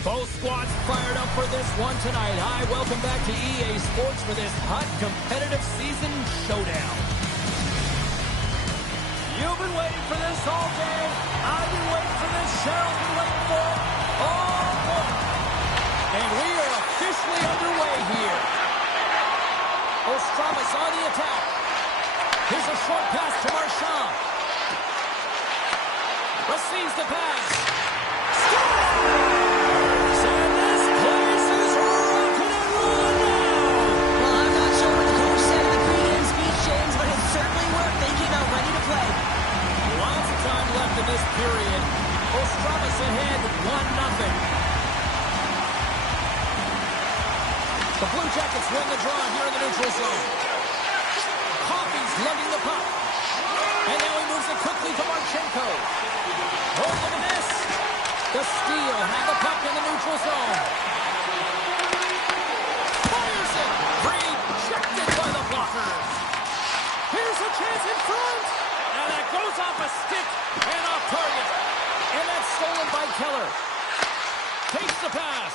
Both squads fired up for this one tonight. Hi, welcome back to EA Sports for this hot competitive season showdown. You've been waiting for this all day. I've been waiting for this. Cheryl's been waiting for it all morning. And we are officially underway here. Ostravis on the attack. Here's a short pass to Marchand. Receives the pass. Scores! And this place is rocking and rolling now. Well, I'm not sure what the coach said in the pregame speech, James, but it certainly worked. They came out ready to play. Lots of time left in this period. Ostravis ahead, 1-0. The Blue Jackets win the draw here in the neutral zone. Coffey's lugging the puck. And now he moves it quickly to Marchenko. Oh, look at this. The Steel have the puck in the neutral zone. Fires it. Rejected by the blockers. Here's a chance in front. And that goes off a stick and off target. And that's stolen by Keller. Takes the pass.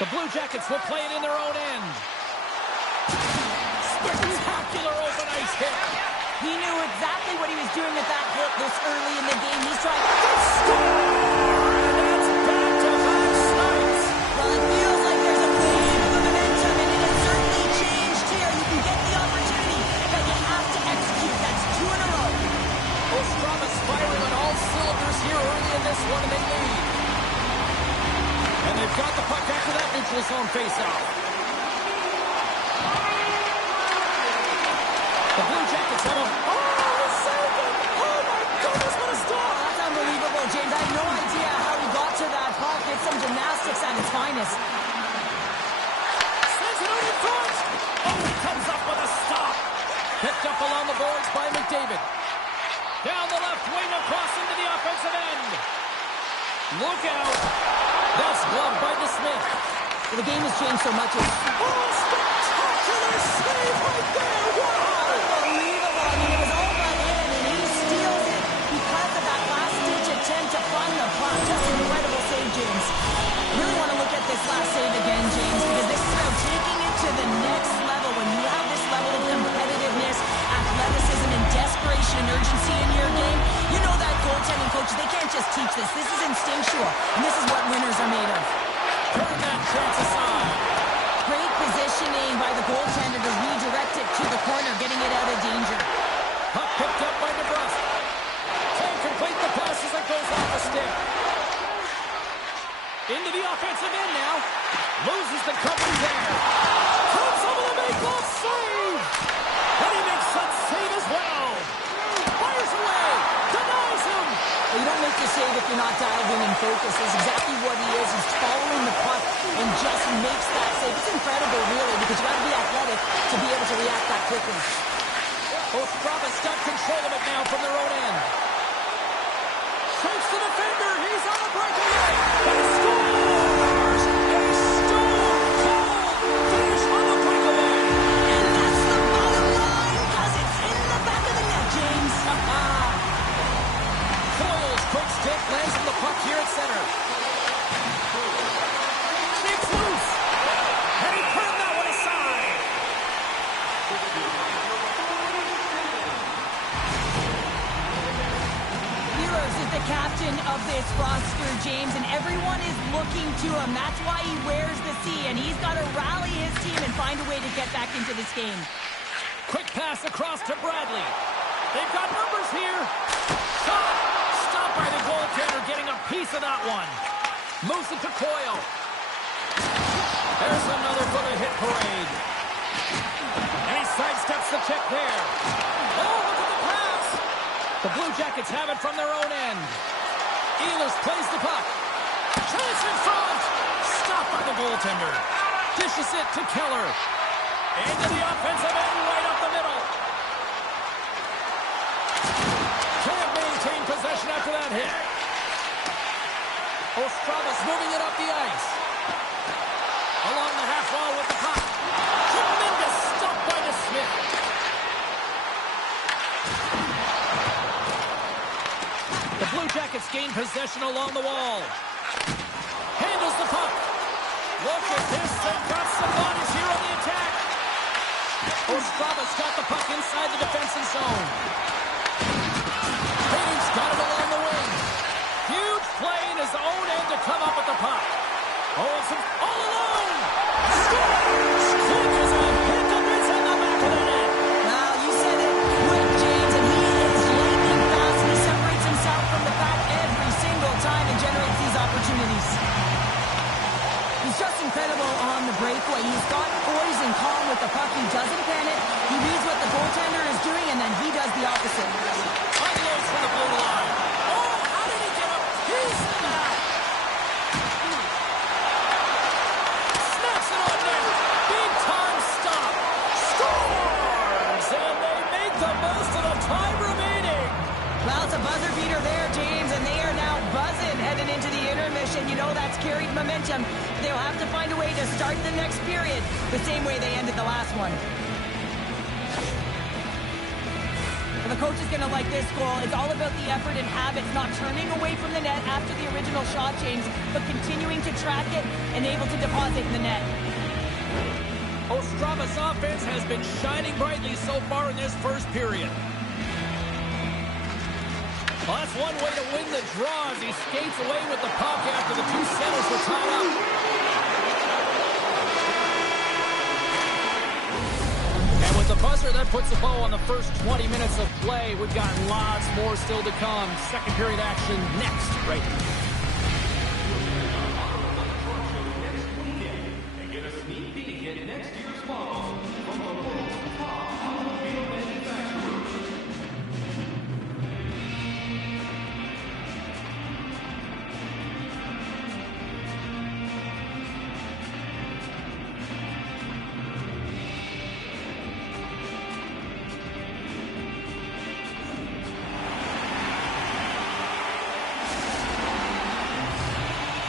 The Blue Jackets will play it in their own end. Spectacular open ice hit. He knew exactly what he was doing at that hit this early in the game. He's trying to score! And that's back-to-back snipes. Well, it feels like there's a wave of momentum, and it has certainly changed here. You can get the opportunity, but you have to execute. That's 2 in a row. Ostravis firing on all cylinders here early in this one, and they lead. And they've got the puck after that neutral zone faceoff. The Blue Jackets have him. Oh, he saved it! Oh, my goodness, what a stop! That's unbelievable, James. I have no idea how he got to that puck. It's some gymnastics at its finest. Sends it out in front! Oh, he comes up with a stop! Picked up along the boards by McDavid. Down the left wing, across into the offensive end. Look out! That's gloved by DeSmith. The game has changed so much. Oh, spectacular save right there! Wow! Unbelievable. I mean, it was all but in, and he steals it because of that last-ditch attempt to find the puck. Just an incredible save, James. Really want to look at this last save again, James, because this is about taking it to the next level. When you have this level of competitiveness, athleticism, and desperation and urgency in your game, you know that goaltending coach, they can't just teach this. This is instinctual, and this is what winners are made of. Turn that chance aside. Great positioning by the goaltender to redirect it to the corner, getting it out of danger. Puck picked up by DeBrusque. Can't complete the pass as it goes off the stick. Into the offensive end now. Loses the coverage there. Comes over the make-off save. And he makes that save as well. Fires away. Denies him. Well, you don't make the save if you're not dialed in and focused. That's exactly what he is. He's following the puck and just makes that save. It's incredible, really, because you got to be athletic to be able to react that quickly. Ostravis got control of it now from their own end. Shakes the defender. He's on a breakaway. And scores! A stone-cold finish on the breakaway. And that's the bottom line, because it's in the back of the net, James. Coyle's quick stick lands on the puck here at center. Sneaks loose. And he turned that one aside. Heroes is the captain of this roster, James, and everyone is looking to him. That's why he wears the C, and he's got to rally his team and find a way to get back into this game. Quick pass across to Bradley. They've got numbers here. Shot. Stopped by the goaltender, getting a piece of that one. Moves it to Coyle. There's another for the hit parade. And he sidesteps the check there. Oh, look at the pass. The Blue Jackets have it from their own end. Ehlers plays the puck. Chance in front. Stopped by the goaltender. Dishes it to Keller. Into the offensive end, right up the middle. Can't maintain possession after that hit. Ostravis moving it up the ice. Along the half wall with the puck. Tremendous stop by DeSmith. The Blue Jackets Jackets gain possession along the wall. Handles the puck. Look at this. They've got some bodies here on the attack. Ostrava's got the puck inside the defensive zone. Hayden's got it along the wing. Huge play in his own end to come up with the puck. Olsen all alone. Scores! Clutches a hit to this on the back of the net. Well, you said it quick, James, and he is lightning fast, and he separates himself from the pack every single time and generates these opportunities. He's just incredible on the breakaway. He's got poise and calm with the puck. He doesn't panic. He reads what the goaltender is doing, and then he does the opposite. Unloads from the blue line. Oh, how did he get a piece of that? Snaps it on net. Big time stop. Scores! And they make the most of the time remaining. Well, it's a buzzer beater there, James, and they are now buzzing heading into the intermission. You know that's carried momentum. They'll have to find a way to start the next period the same way they ended the last one. Well, the coach is going to like this goal. It's all about the effort and habits, not turning away from the net after the original shot, James, but continuing to track it and able to deposit in the net. Ostrava's offense has been shining brightly so far in this first period. Well, that's one way to win the draw as he skates away with the puck after the two centers were tied up. And with the buzzer, that puts a bow on the first 20 minutes of play. We've got lots more still to come. Second period action next, right here. And get a sneak peek at next year's models from the world's top automobile manufacturers.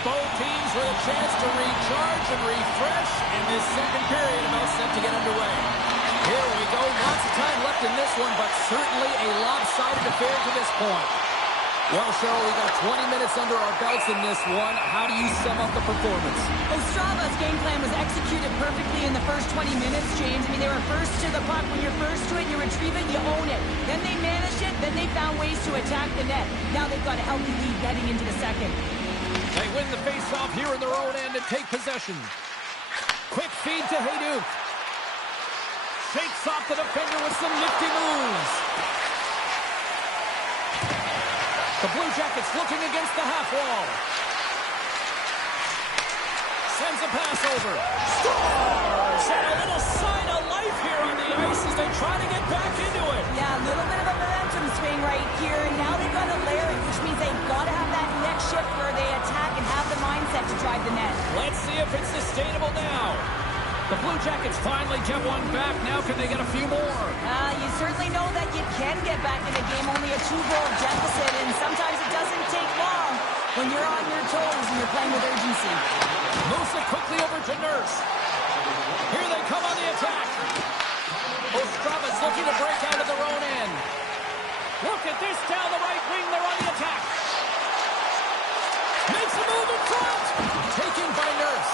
Both teams with a chance to recharge and refresh, and this second period about set to get underway. Here we go. Lots of time left in this one, but certainly a lopsided affair to this point. Well, Cheryl, we got 20 minutes under our belts in this one. How do you sum up the performance? Ostrava's game plan was executed perfectly in the first 20 minutes, James. I mean, they were first to the puck. When you're first to it, you retrieve it, you own it. Then they managed it, then they found ways to attack the net. Now they've got a healthy lead heading into the second. They win the face-off here in their own end and take possession. Quick feed to Hayduk. Shakes off the defender with some nifty moves. The Blue Jackets looking against the half wall. Sends a pass over. Scores! And a little sign of life here on the ice as they try to get back into it. Yeah, a little bit of a momentum swing right here. Now they've got to layer it, which means they've got to have that next shift where they attack and have the mindset to drive the net. Let's see if it's sustainable now. The Blue Jackets finally get one back. Now can they get a few more? You certainly know that you can get back in the game, only a 2-goal deficit, and sometimes it doesn't take long when you're on your toes and you're playing with urgency. Moves it quickly over to Nurse. Here they come on the attack. Ostrava's looking to break out of their own end. Look at this down the right wing. They're on the attack. Makes a move in front. Taken by Nurse.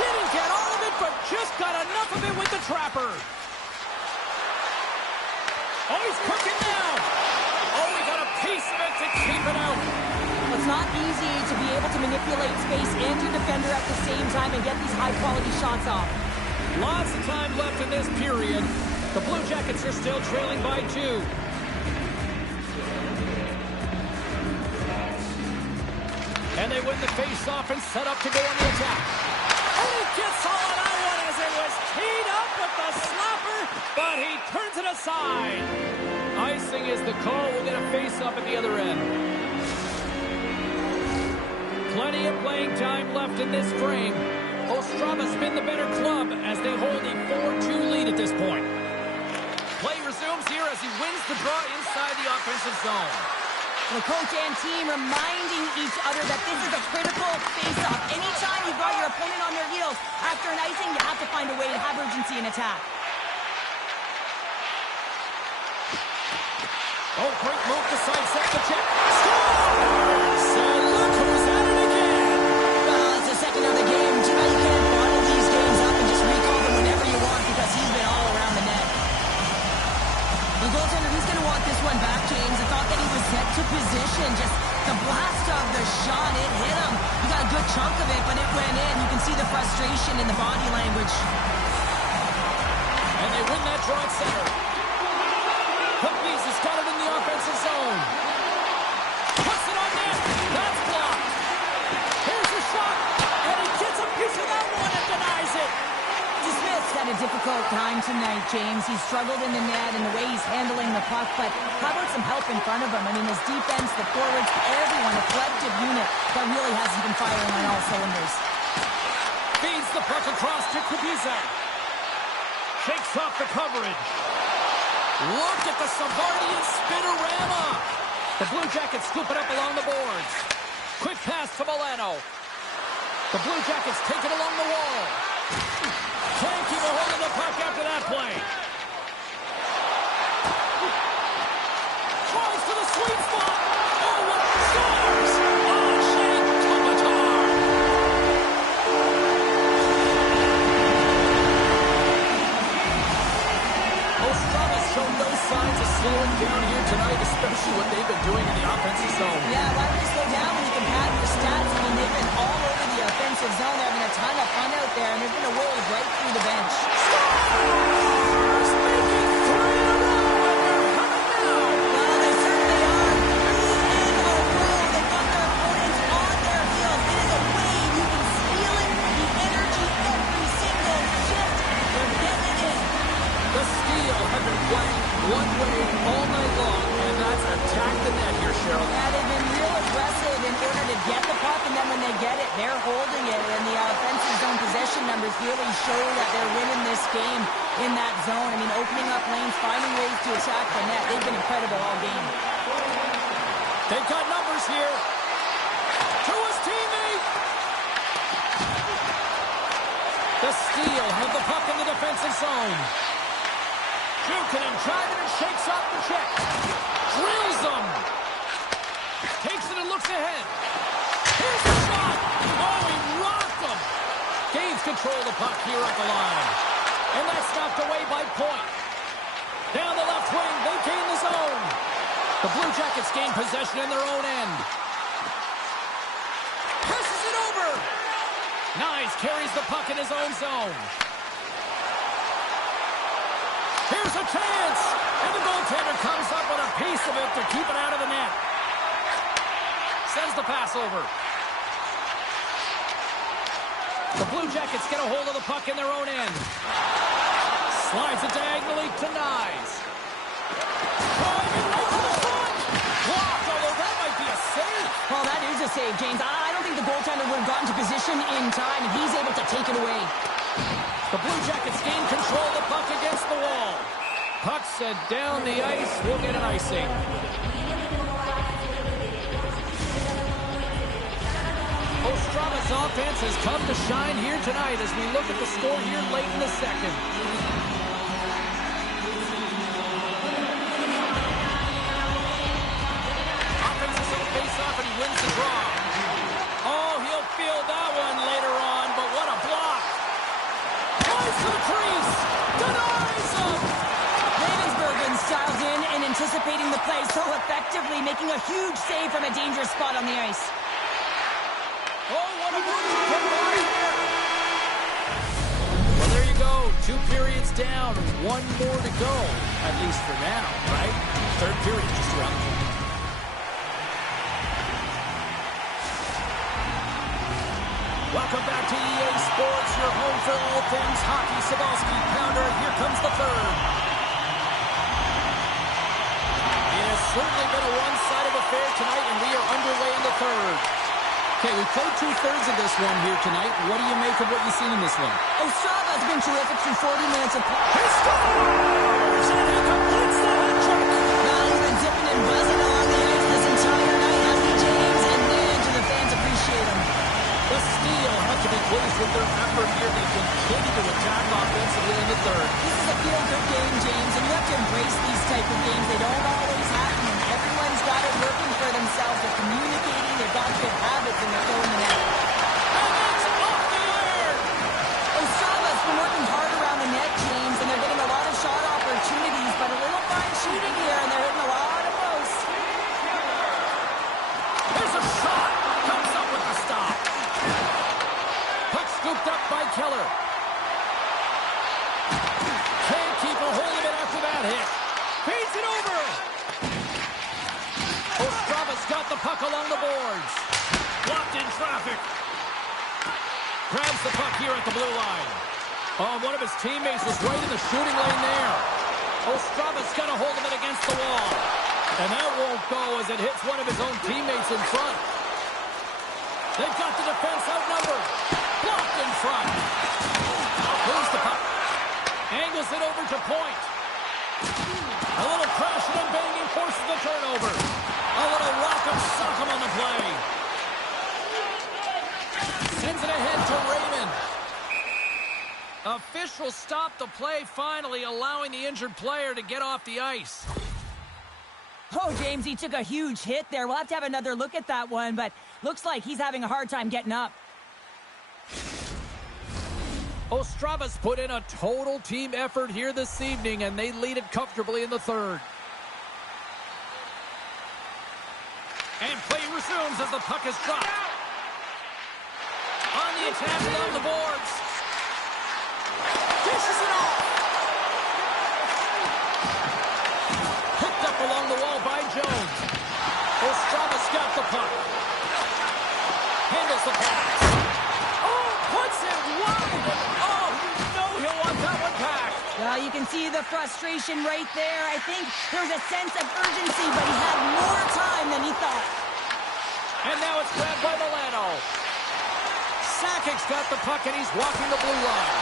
Didn't get all of it, but just got enough of it with the trapper. Oh, he's cooking now. Oh, we got a piece of it to keep it out. It's not easy to be able to manipulate space and your defender at the same time and get these high-quality shots off. Lots of time left in this period. The Blue Jackets are still trailing by 2. And they win the face-off and set up to go on the attack. And he gets all of that one as it was teed up with the slapper, but he turns it aside. Icing is the call. We'll get a face-off at the other end. Plenty of playing time left in this frame. Ostrava's been the better club as they hold a 4-2 lead at this point. Play resumes here as he wins the draw inside the offensive zone. The coach and team reminding each other that this is a critical face-off. Anytime you've got your opponent on their heels after an icing, you have to find a way to have urgency in attack. Oh, great move to sidestep the check. Scores! So look who's at it again. Well, it's the second of the game. You know you can't bottle these games up and just recall them whenever you want because he's been all around the net. The goaltender, he's going to want this one back, James. I thought that he was set to position. Just the blast of the shot, it hit him. He got a good chunk of it, but it went in. You can see the frustration in the body language. And they win that draw at center. Cookies has got it in the offensive zone. Puts it on net. That's blocked. Here's the shot. And he gets a piece of that one and denies it. Smith's had a difficult time tonight, James. He's struggled in the net and the way he's handling the puck, but how about some help in front of him? I mean, his defense, the forwards, everyone, a collective unit that really hasn't been firing on all cylinders. Feeds the puck across to Kubica. Shakes off the coverage. Look at the Savardian spinorama. The Blue Jackets scoop it up along the boards. Quick pass to Milano. The Blue Jackets take it along the wall. Can't keep a hold of the puck after that play. Tries to the sweet spot. Oh, what scores! Oh, Shane Kopitar. Ostrava's shown no signs of slowing down here tonight, especially what they've been doing in the offensive zone. Yeah, why would you slow down when you can pad your stats? I mean, they've been all over the offensive zone. They're having a ton of fun out there, and there's been a wave right through the bench. Scores! Making 3 in a row, and they're coming now. Well, they certainly are. 3 in a row. They've got their opponents on their heels. It is a wave. You can feel it. The energy every single shift. They're getting it in. The Steel have been playing one way all night long, and that's attack the net here, Cheryl. Yeah, they've been real aggressive in order to get the puck, and then when they get it, they're holding it, and the offensive zone possession numbers really show that they're winning this game in that zone. I mean, opening up lanes, finding ways to attack the net. They've been incredible all game. They've got numbers here. To his teammate. The Steel have the puck in the defensive zone. Jukin and driving and shakes off the check. Drills them. Takes it and looks ahead. Here's the shot. Oh, he rocked them. Gains control of the puck here at the line. And that's knocked away by Point. Down the left wing, they gain the zone. The Blue Jackets gain possession in their own end. Passes it over. Nyes carries the puck in his own zone. Here's a chance. And the goaltender comes up with a piece of it to keep it out of the net. Sends the pass over. The Blue Jackets get a hold of the puck in their own end. Slides it diagonally to Nyes. Driving right to the front. Blocked, although that might be a save. Well, that is a save, James. I don't think the goaltender would have gotten to position in time, and he's able to take it away. The Blue Jackets gain control of the puck against the wall. Puck set down the ice. We'll get an icing. Ostrava's offense has come to shine here tonight as we look at the score here late in the second. Offensive zone face-off, and he wins the draw. Oh, he'll feel that one later on, but what a block. Tries to the crease. Denies him. Ravensburgen styles in and anticipating the play so effectively, making a huge save from a dangerous spot on the ice. Oh, what a move to get by here. Well, there you go. 2 periods down. 1 more to go, at least for now, right? Third period just around the corner. Welcome back to EA Sports, your home for all things hockey. Cybulski, Pounder, here comes the third. It has certainly been a one-sided affair tonight, and we are underway in the third. Okay, we played 2/3 of this one here tonight. What do you make of what you've seen in this one? Ostrava's been terrific through 40 minutes of play. He scores! And he completes the hat trick! Well, he's been dipping and buzzing along the ice this entire night, hasn't he, James? And man, do the fans appreciate him. The Steel have to be pleased with their effort here. They continue to attack offensively in the third. This is a feel-good game, James, and you have to embrace these type of games. They don't always happen, and along the boards. Blocked in traffic. Grabs the puck here at the blue line. Oh, one of his teammates was right in the shooting lane there. Ostrava's got a hold of it against the wall. And that won't go as it hits one of his own teammates in front. They've got the defense outnumbered. Blocked in front. Moves the puck. Angles it over to point. A little crashing and banging forces the turnover. A little rock'em sock'em on the play. Sends it ahead to Raymond. Officials stop the play finally, allowing the injured player to get off the ice. Oh, James, he took a huge hit there. We'll have another look at that one, but looks like he's having a hard time getting up. Ostrava's put in a total team effort here this evening, and they lead it comfortably in the third. And play resumes as the puck is dropped. On the attack along the boards. Dishes it off. Picked up along the wall by Jones. Ostrava's got the puck. Handles the pass. Oh, puts it wide. Oh, you know he'll want that one back. Well, you can see the frustration right there. I think there's a sense of urgency, but he had more time than he thought. And now it's grabbed by Milano. Sakic's got the puck, and he's walking the blue line.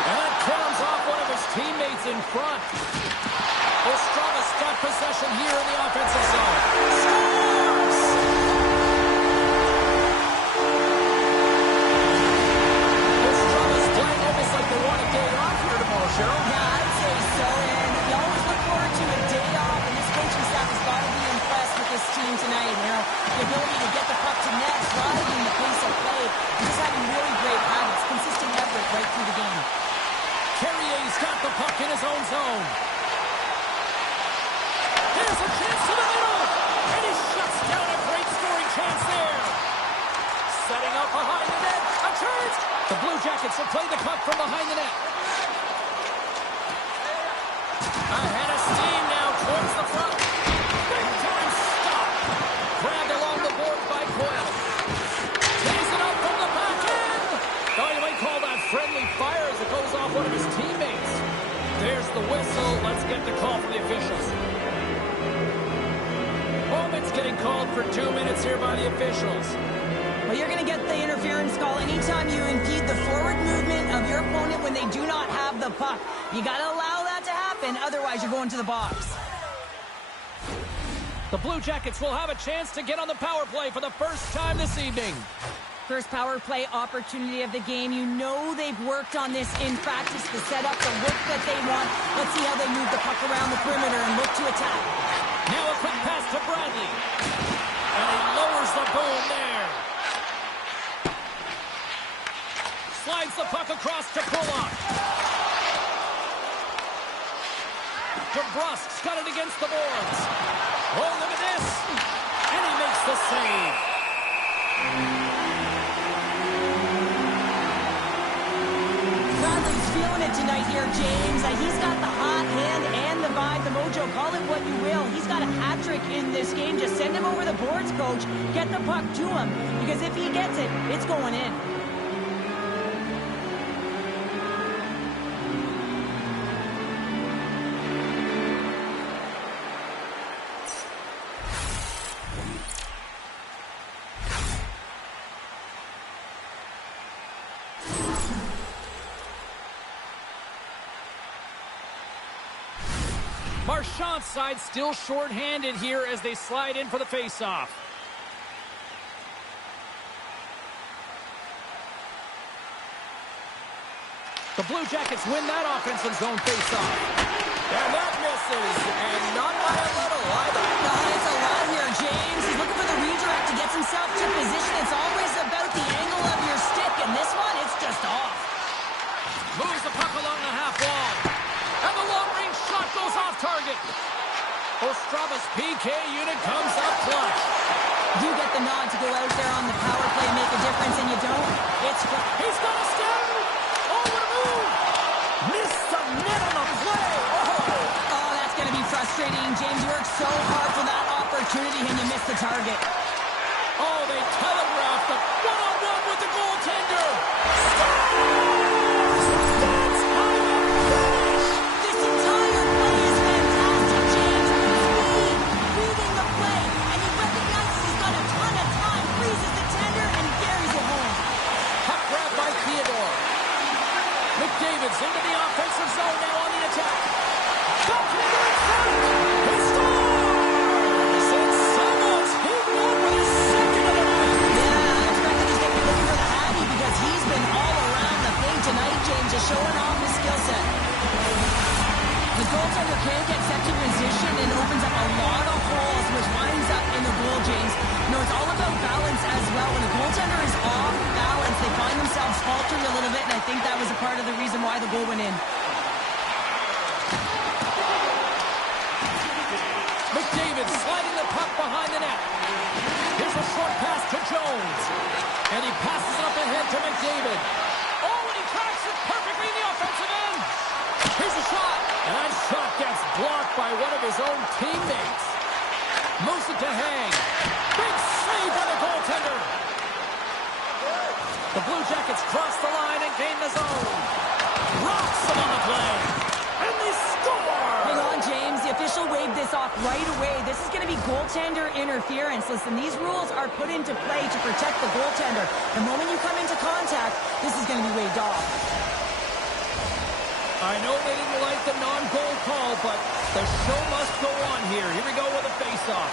And that corners off one of his teammates in front. Ostrava's got possession here in the offensive zone. Scores! Ostrava's playing almost like they want a day off here tomorrow, Cheryl. Yeah, I'd say so, and you always look forward to a day off, and this coaching staff has got to be impressed with this team tonight. You know, the ability to get the puck to net, driving the pace of play, and just having really great habits, consistent effort right through the game. Carrier's got the puck in his own zone. Here's a chance to the middle, and he shuts down a great scoring chance there. Setting up behind the net, a chance. The Blue Jackets will play the puck from behind the net. Ahead of steam now towards the front. Big time stop. Grabbed along the board by Coyle. Takes it up from the back end. Oh, you might call that friendly fire as it goes off one of his teammates. There's the whistle. Let's get the call from the officials. Moment's getting called for 2 minutes here by the officials. Well, you're going to get the interference call anytime you impede the forward movement of your opponent when they do not have the puck. You got to allow that to happen, otherwise you're going to the box. The Blue Jackets will have a chance to get on the power play for the first time this evening. First power play opportunity of the game. You know they've worked on this in practice to set up the look that they want. Let's see how they move the puck around the perimeter and look to attack. Now a quick pass to Bradley. And he lowers the boom there. Slides the puck across to Bullock. DeBrusk's got it against the boards. Oh, look at this. And he makes the save. Bradley's feeling it tonight here, James. He's got the hot hand and the vibe, the mojo. Call it what you will. He's got a hat trick in this game. Just send him over the boards, coach. Get the puck to him. Because if he gets it, it's going in. Marchand's side still short-handed here as they slide in for the face-off. The Blue Jackets win that offensive zone face-off. And that misses, and not by a little either. No, it's a lot here, James. He's looking for the redirect to get himself to position. It's always about the angle of your stick, and this one, it's just off. Moves the puck along the half wall. And the long-range shot goes off target. Ostrava's PK unit comes up clutch. You get the nod to go out there on the power play and make a difference, and you don't. He's got a stem. Oh, what a move. Missed the net on the play. Oh, that's going to be frustrating. James, you worked so hard for that opportunity, and you missed the target. faltered a little bit, and I think that was a part of the reason why the goal went in. McDavid sliding the puck behind the net. Here's a short pass to Jones. And he passes it up ahead to McDavid. Oh, and he tracks it perfectly in the offensive end. Here's a shot. And that shot gets blocked by one of his own teammates. Moves it to Hang. Big save by the goaltender. The Blue Jackets cross the line and gain the zone. Rocks them on the play. And they score! Hang on, James. The official waved this off right away. This is going to be goaltender interference. Listen, these rules are put into play to protect the goaltender. The moment you come into contact, this is going to be waved off. I know they didn't like the non-goal call, but the show must go on here. Here we go with a face-off.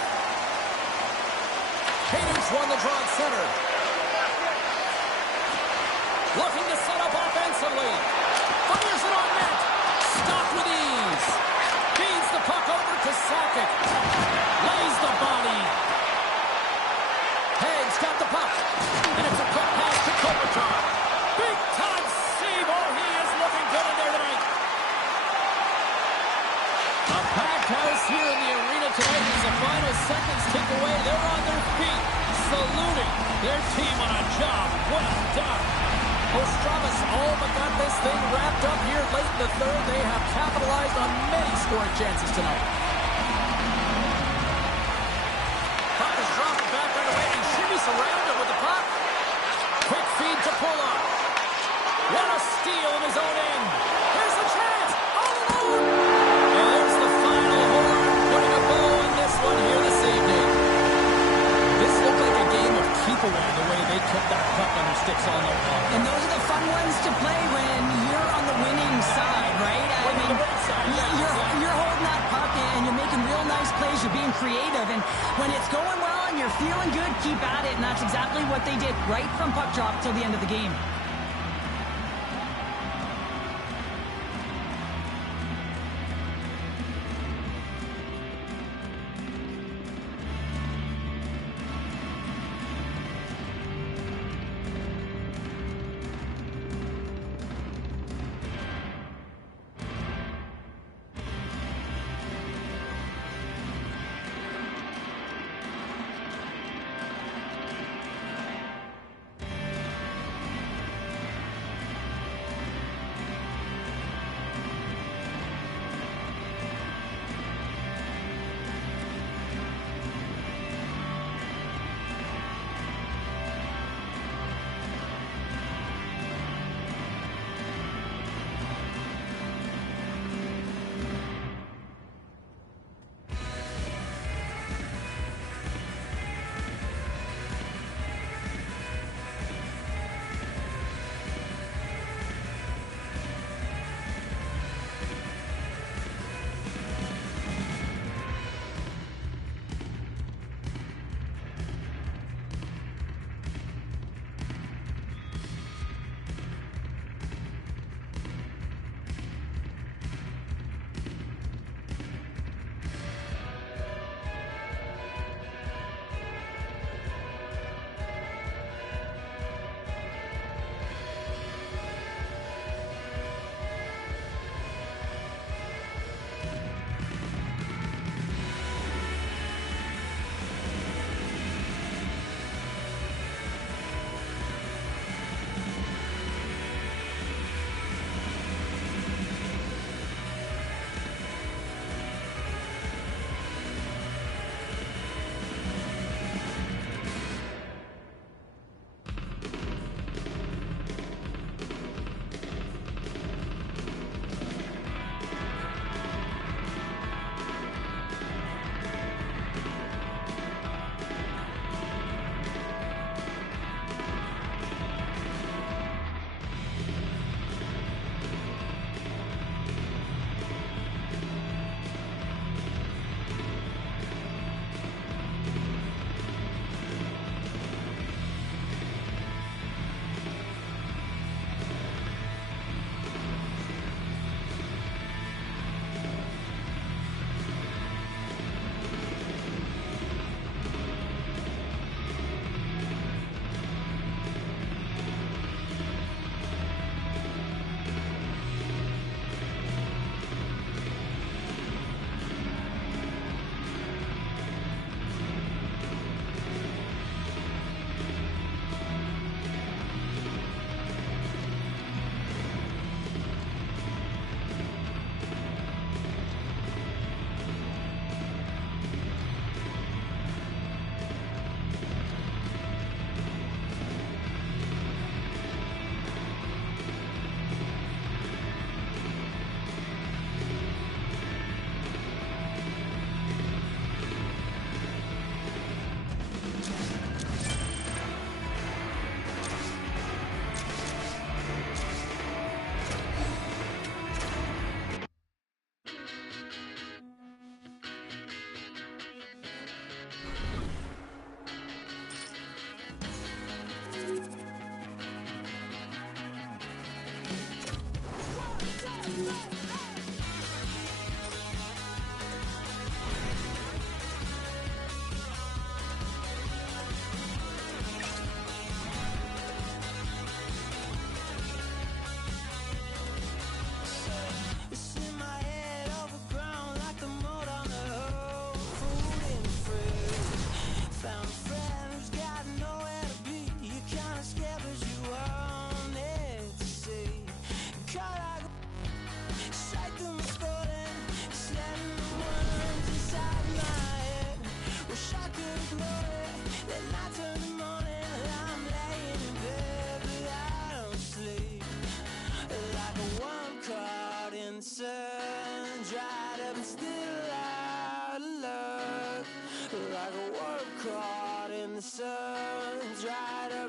Hayden's won the draw at center. Looking to set up offensively. Fires it on net. Stopped with ease. Feeds the puck over to Sakic. Lays the body. Haig's got the puck. And it's a quick pass to Kopitar. Big time save. Oh, he is looking good in there tonight. A packed house here in the arena tonight as the final seconds tick away. They're on their feet, saluting their team on a job well done. Ostravis all but got this thing wrapped up here late in the third. They have capitalized on many scoring chances tonight. Puck is dropped back right away, and shimmies around it with the puck. Quick feed to Pulock. What a steal in his own end. Here's the chance. All alone. And there's the final horn, putting a bow on this one here this evening. This looked like a game of keep away the way they kept that puck on their sticks all night long. And those are the fun ones to play when you're on the winning side, right? I mean, you're holding that puck and you're making real nice plays. You're being creative. And when it's going well and you're feeling good, keep at it. And that's exactly what they did right from puck drop till the end of the game.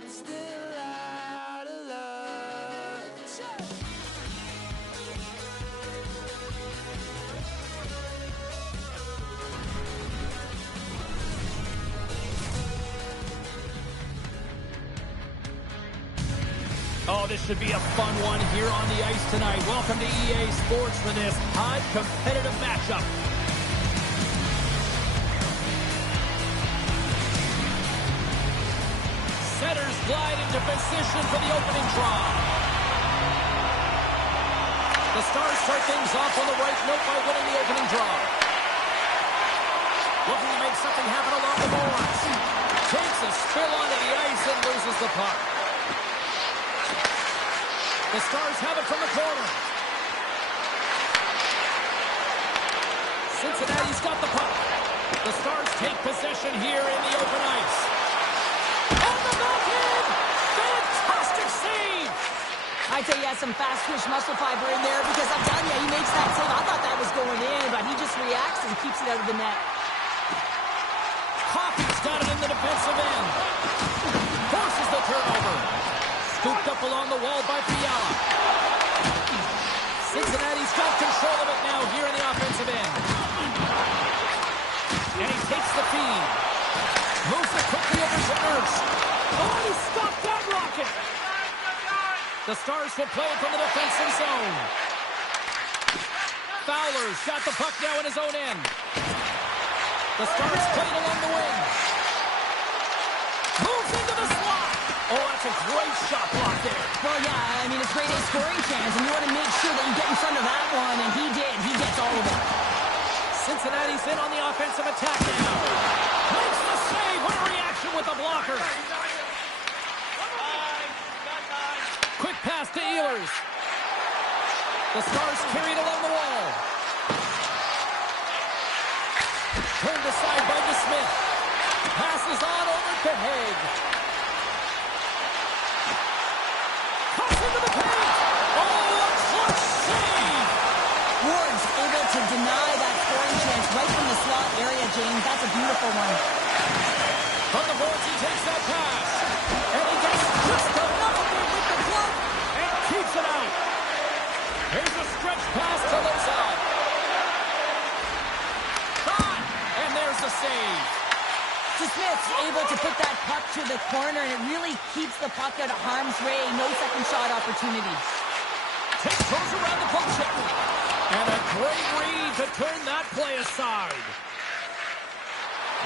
Still out of love. Oh, this should be a fun one here on the ice tonight. Welcome to EA Sports for this high competitive matchup. Setters glide into position for the opening draw. The Stars start things off on the right note by winning the opening draw. Looking to make something happen along the boards. Takes a spill onto the ice and loses the puck. The Stars have it from the corner. Cincinnati's got the puck. The Stars take possession here in the open ice. On the backhand! Fantastic save! I'd say he has some fast twitch muscle fiber in there because I'm telling you, he makes that save. I thought that was going in, but he just reacts and keeps it out of the net. Coffey's got it in the defensive end. Forces the turnover. Scooped up along the wall by Fiala. Cincinnati's got control of it now here in the offensive end. And he takes the feed. Moves it quickly over to Nurse. Oh, he stopped that rocket. The Stars will play it from the defensive zone. Fowler's got the puck now in his own end. The Stars play it along the wing. Moves into the slot. Oh, that's a great shot block there. Well, yeah, I mean, it's grade A scoring chance, and you want to make sure that you get in front of that one, and he did. He gets all of it. Cincinnati's in on the offensive attack now. Makes the save. What a reaction with the blocker. Quick pass to Ehlers. The Stars carried along the wall. Turned aside by DeSmith. Passes on over to Haig. Cuts into the paint. Oh, a clutch save. Ward's able to deny that scoring chance right from the slot area, James. That's a beautiful one. From the boards, he takes that pass. And he gets just enough of it with the glove and keeps it out. Here's a stretch pass to Lozad. Gone. And there's the save. Smith's able to put that puck to the corner, and it really keeps the puck out of harm's way. No second shot opportunities. Goes around the poke check. And a great read to turn that play aside.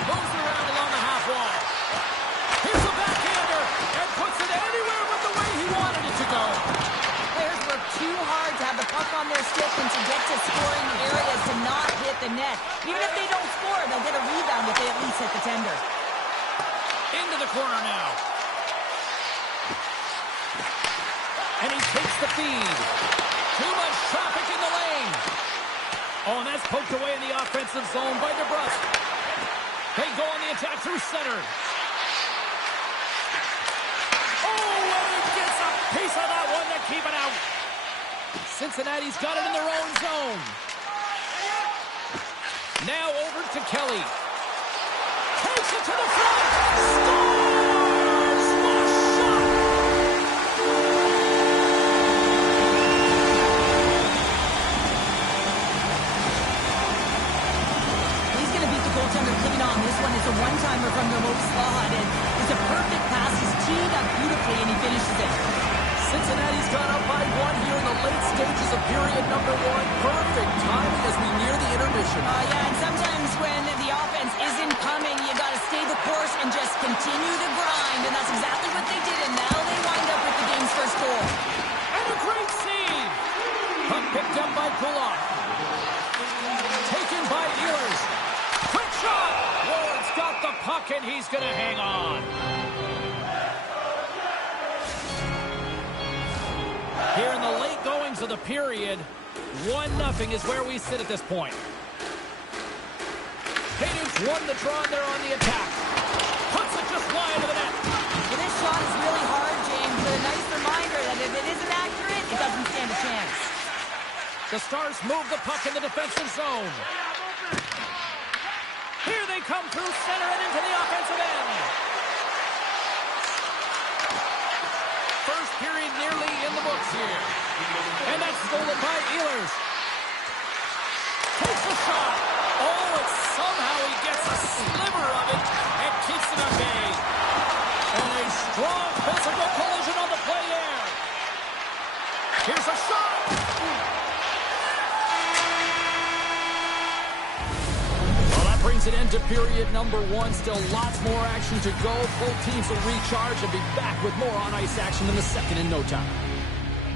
Moves it around along the half wall. Here's a backhander and puts it anywhere but the way he wanted it to go. Players work too hard to have the puck on their stick and to get to scoring areas to not hit the net. Even if they don't score, they'll get a rebound if they at least hit the tender. Into the corner now. And he takes the feed. Too much traffic in the lane. Oh, and that's poked away in the offensive zone by DeBrusque. They go on the attack through center. Oh, and he gets a piece of that one to keep it out. Cincinnati's got it in their own zone. Now over to Kelly. Takes it to the front. Scores! What a shot! He's going to beat the goaltender clean on. This one is a one-timer from the low slot, and it's a perfect pass. He's teed up beautifully, and he finishes it. Cincinnati's got up by one here in the late stages of period number one. Perfect timing as we near the intermission. Yeah, and sometimes when the offense isn't coming, you got to stay the course and just continue to grind, and that's exactly what they did, and now they wind up with the game's first goal. And a great save. Puck picked up by Kulak. Taken by Ehlers. Quick shot. Ward's got the puck, and he's going to hang on. Here in the late goings of the period, 1-0 is where we sit at this point. Hayden's won the draw there on the attack. Puts it just wide of the net. Well, this shot is really hard, James, but a nice reminder that if it isn't accurate, it doesn't stand a chance. The Stars move the puck in the defensive zone. Here they come through center and into the offensive end. And that's stolen by Ehlers. Takes a shot. Oh, and somehow he gets a sliver of it and keeps it at bay. And a strong physical collision on the play there. Here's a shot. Well, that brings an end to period number one. Still lots more action to go. Both teams will recharge and be back with more on-ice action in the second in no time.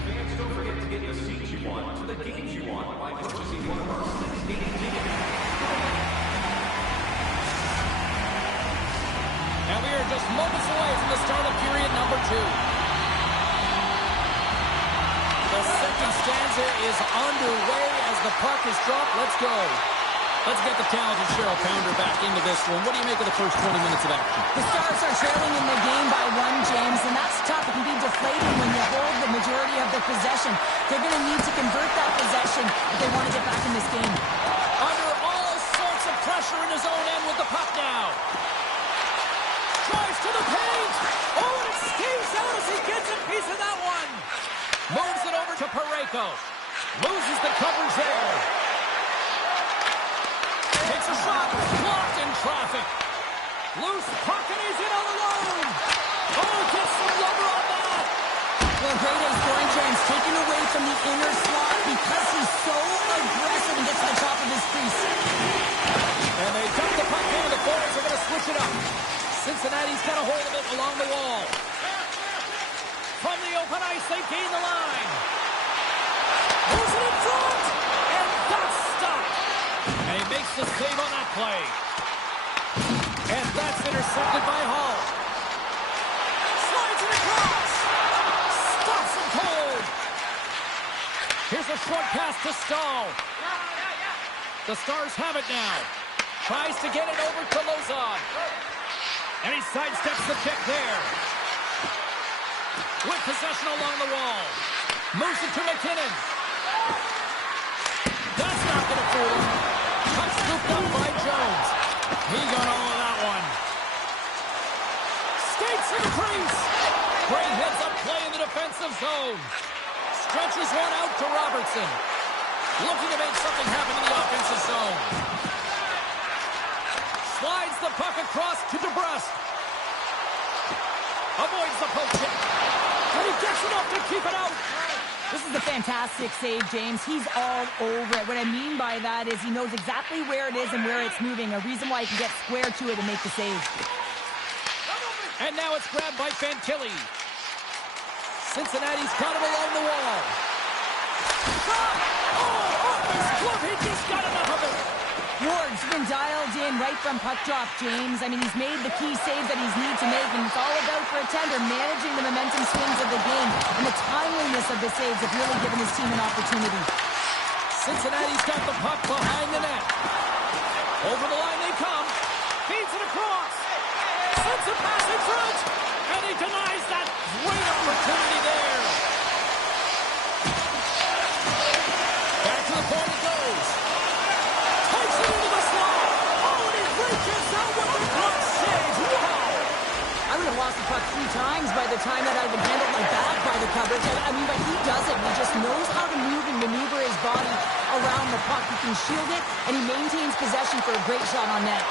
Fans, don't forget to get the seats you want to the games you want by purchasing one of our syndicated tickets. And we are just moments away from the start of period number two. The second stanza is underway as the puck is dropped. Let's go. Let's get the talented Cheryl Pounder back into this one. What do you make of the first 20 minutes of action? The Stars are trailing in the game by one, James, and that's tough. It can be deflating when you hold the majority of the possession. They're going to need to convert that possession if they want to get back in this game. Under all sorts of pressure in his own end with the puck now. Drives to the paint. Oh, and it stays out as he gets a piece of that one. Moves it over to Parayko. Loses the coverage there. Takes a shot. Blocked in traffic. Loose puck and he's in all alone. Oh, gets some rubber on that. Well, great A scoring chance taken away from the inner slot because he's so aggressive and gets to the top of his crease. And they dump the puck down. The Forwards are going to switch it up. Cincinnati's got a hold of it along the wall. From the open ice, they gain the line. Moves it in front. And that's stopped. And he makes the save on that play. And that's intercepted by Hall. Slides it across. Stops him cold. Here's a short pass to Stahl. The Stars have it now. Tries to get it over to Lozon. And he sidesteps the kick there. With possession along the wall. Moves it to McKinnon. That's not going to fool him. Puck scooped up by Jones. He got all of that one. Skates in the crease. Great heads-up play in the defensive zone. Stretches one out to Robertson. Looking to make something happen in the offensive zone. Slides the puck across to DeBrusque. Avoids the poke check. And he gets enough to keep it out. This is a fantastic save, James. He's all over it. What I mean by that is he knows exactly where it is and where it's moving. A reason why he can get square to it and make the save. And now it's grabbed by Fantilli. Cincinnati's got him along the wall. Shot! Oh, off his glove. He just got enough of it. Ward's been dialed in right from puck drop, James. I mean, he's made the key saves that he's need to make, and it's all about, for a tender, managing the momentum swings of the game. And the timeliness of the saves have really given his team an opportunity. Cincinnati's got the puck behind the net. Over the line they come. Feeds it across. Sends a pass in front. And he denies that great opportunity there. Back to the point it goes. Takes it into the slot. Oh, and he reaches out with the glove save. Wow. I would have lost the puck 3 times by the time that I've been handled like that by the coverage. I mean, but he does it. He just knows how to move and maneuver his body around the puck. He can shield it, and he maintains possession for a great shot on net.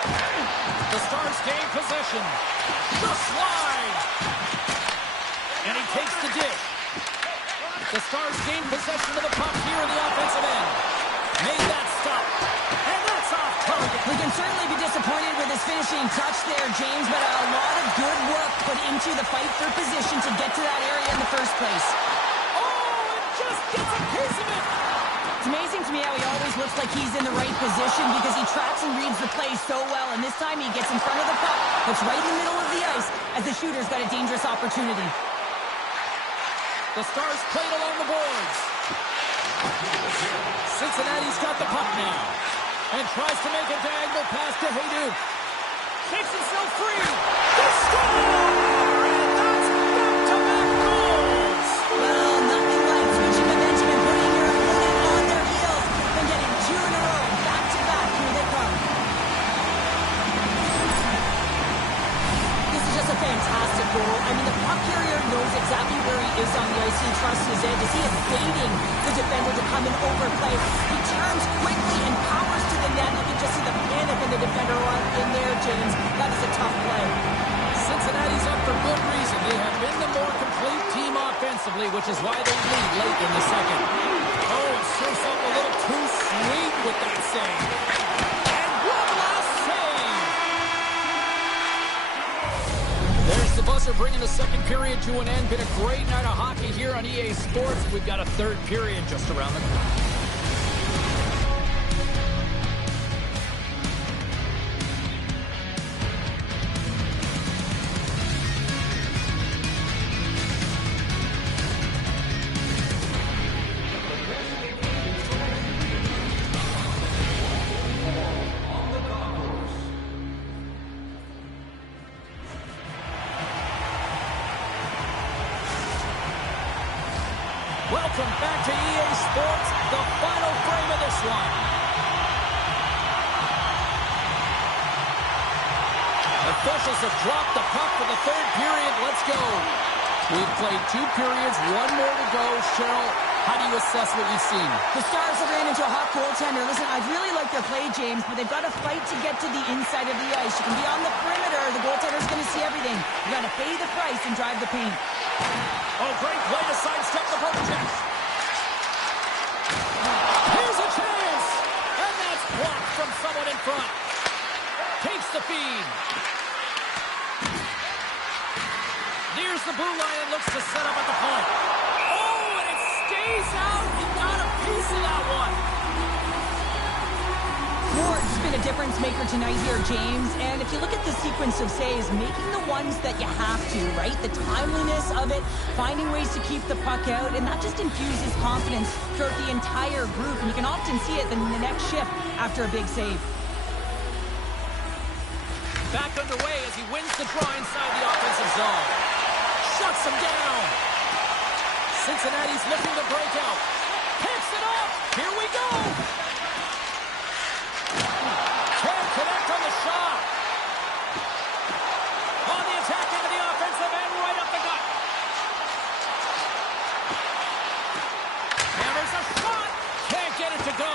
The Stars gain possession. The slide. And he takes the dish. The Stars gain possession of the puck here in the offensive end. Made that stop. And that's off target. We can certainly be disappointed with his finishing touch there, James, but a lot of good work put into the fight for position to get to that area in the first place. Oh, and just gets a piece of it. It's amazing to me how he always looks like he's in the right position because he tracks and reads the play so well, and this time he gets in front of the puck, looks right in the middle of the ice as the shooter's got a dangerous opportunity. The Stars played along the boards. Cincinnati's got the puck now and tries to make a diagonal pass to Hayduk. Takes himself free. They score! And that's back-to-back goals! Well, nothing like switching the bench and putting your opponent on their heels and getting 2 in a row. Back-to-back, here they come. This is just a fantastic goal. I mean, the puck carrier knows exactly where he space on the ice. He trusts his edge. He is baiting the defender to come and overplay. He turns quickly and powers to the net. You can just see the panic in the defender in there, James. That is a tough play. Cincinnati's up for good reason. They have been the more complete team offensively, which is why they lead late in the second. Oh, it sure felt a little too sweet with that save. And one last save! There's the buzzer bringing the second period to an end. Been a great night of hockey here on EA Sports. We've got a third period just around the corner. Welcome back to EA Sports, the final frame of this one. Officials have dropped the puck for the third period. Let's go. We've played 2 periods, 1 more to go. Cheryl, how do you assess what you've seen? The Stars have ran into a hot goaltender. Listen, I really like their play, James, but they've got to fight to get to the inside of the ice. You can be on the perimeter. The goaltender's going to see everything. You got to pay the price and drive the paint. Oh, great play to sidestep the protect. Here's a chance! And that's blocked from someone in front. Takes the feed. Nears the blue line and looks to set up at the point. Oh, and it stays out. He got a piece of that one. Ward's been a difference maker tonight here, James. And if you look at the sequence of saves, making the ones that you have to, right? The timeliness of it, finding ways to keep the puck out, and that just infuses confidence throughout the entire group. And you can often see it in the next shift after a big save. Back underway as he wins the draw inside the offensive zone. Shuts him down. Cincinnati's looking to break out. Picks it up. Here we go. Can't connect on the shot. On the attack into the offensive end, right up the gut. Hammers a shot. Can't get it to go.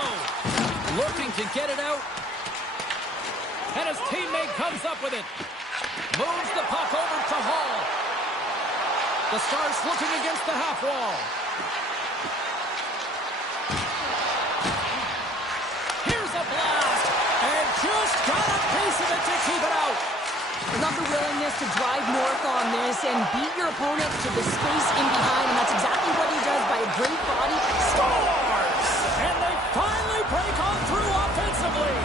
Looking to get it out. And his teammate comes up with it. Moves the puck over to Hall. The Stars looking against the half wall. Here's a blast. And just got a piece of it to keep it out. I love the willingness to drive north on this and beat your opponent to the space in behind. And that's exactly what he does by a great body. Scores! And they finally break on through offensively.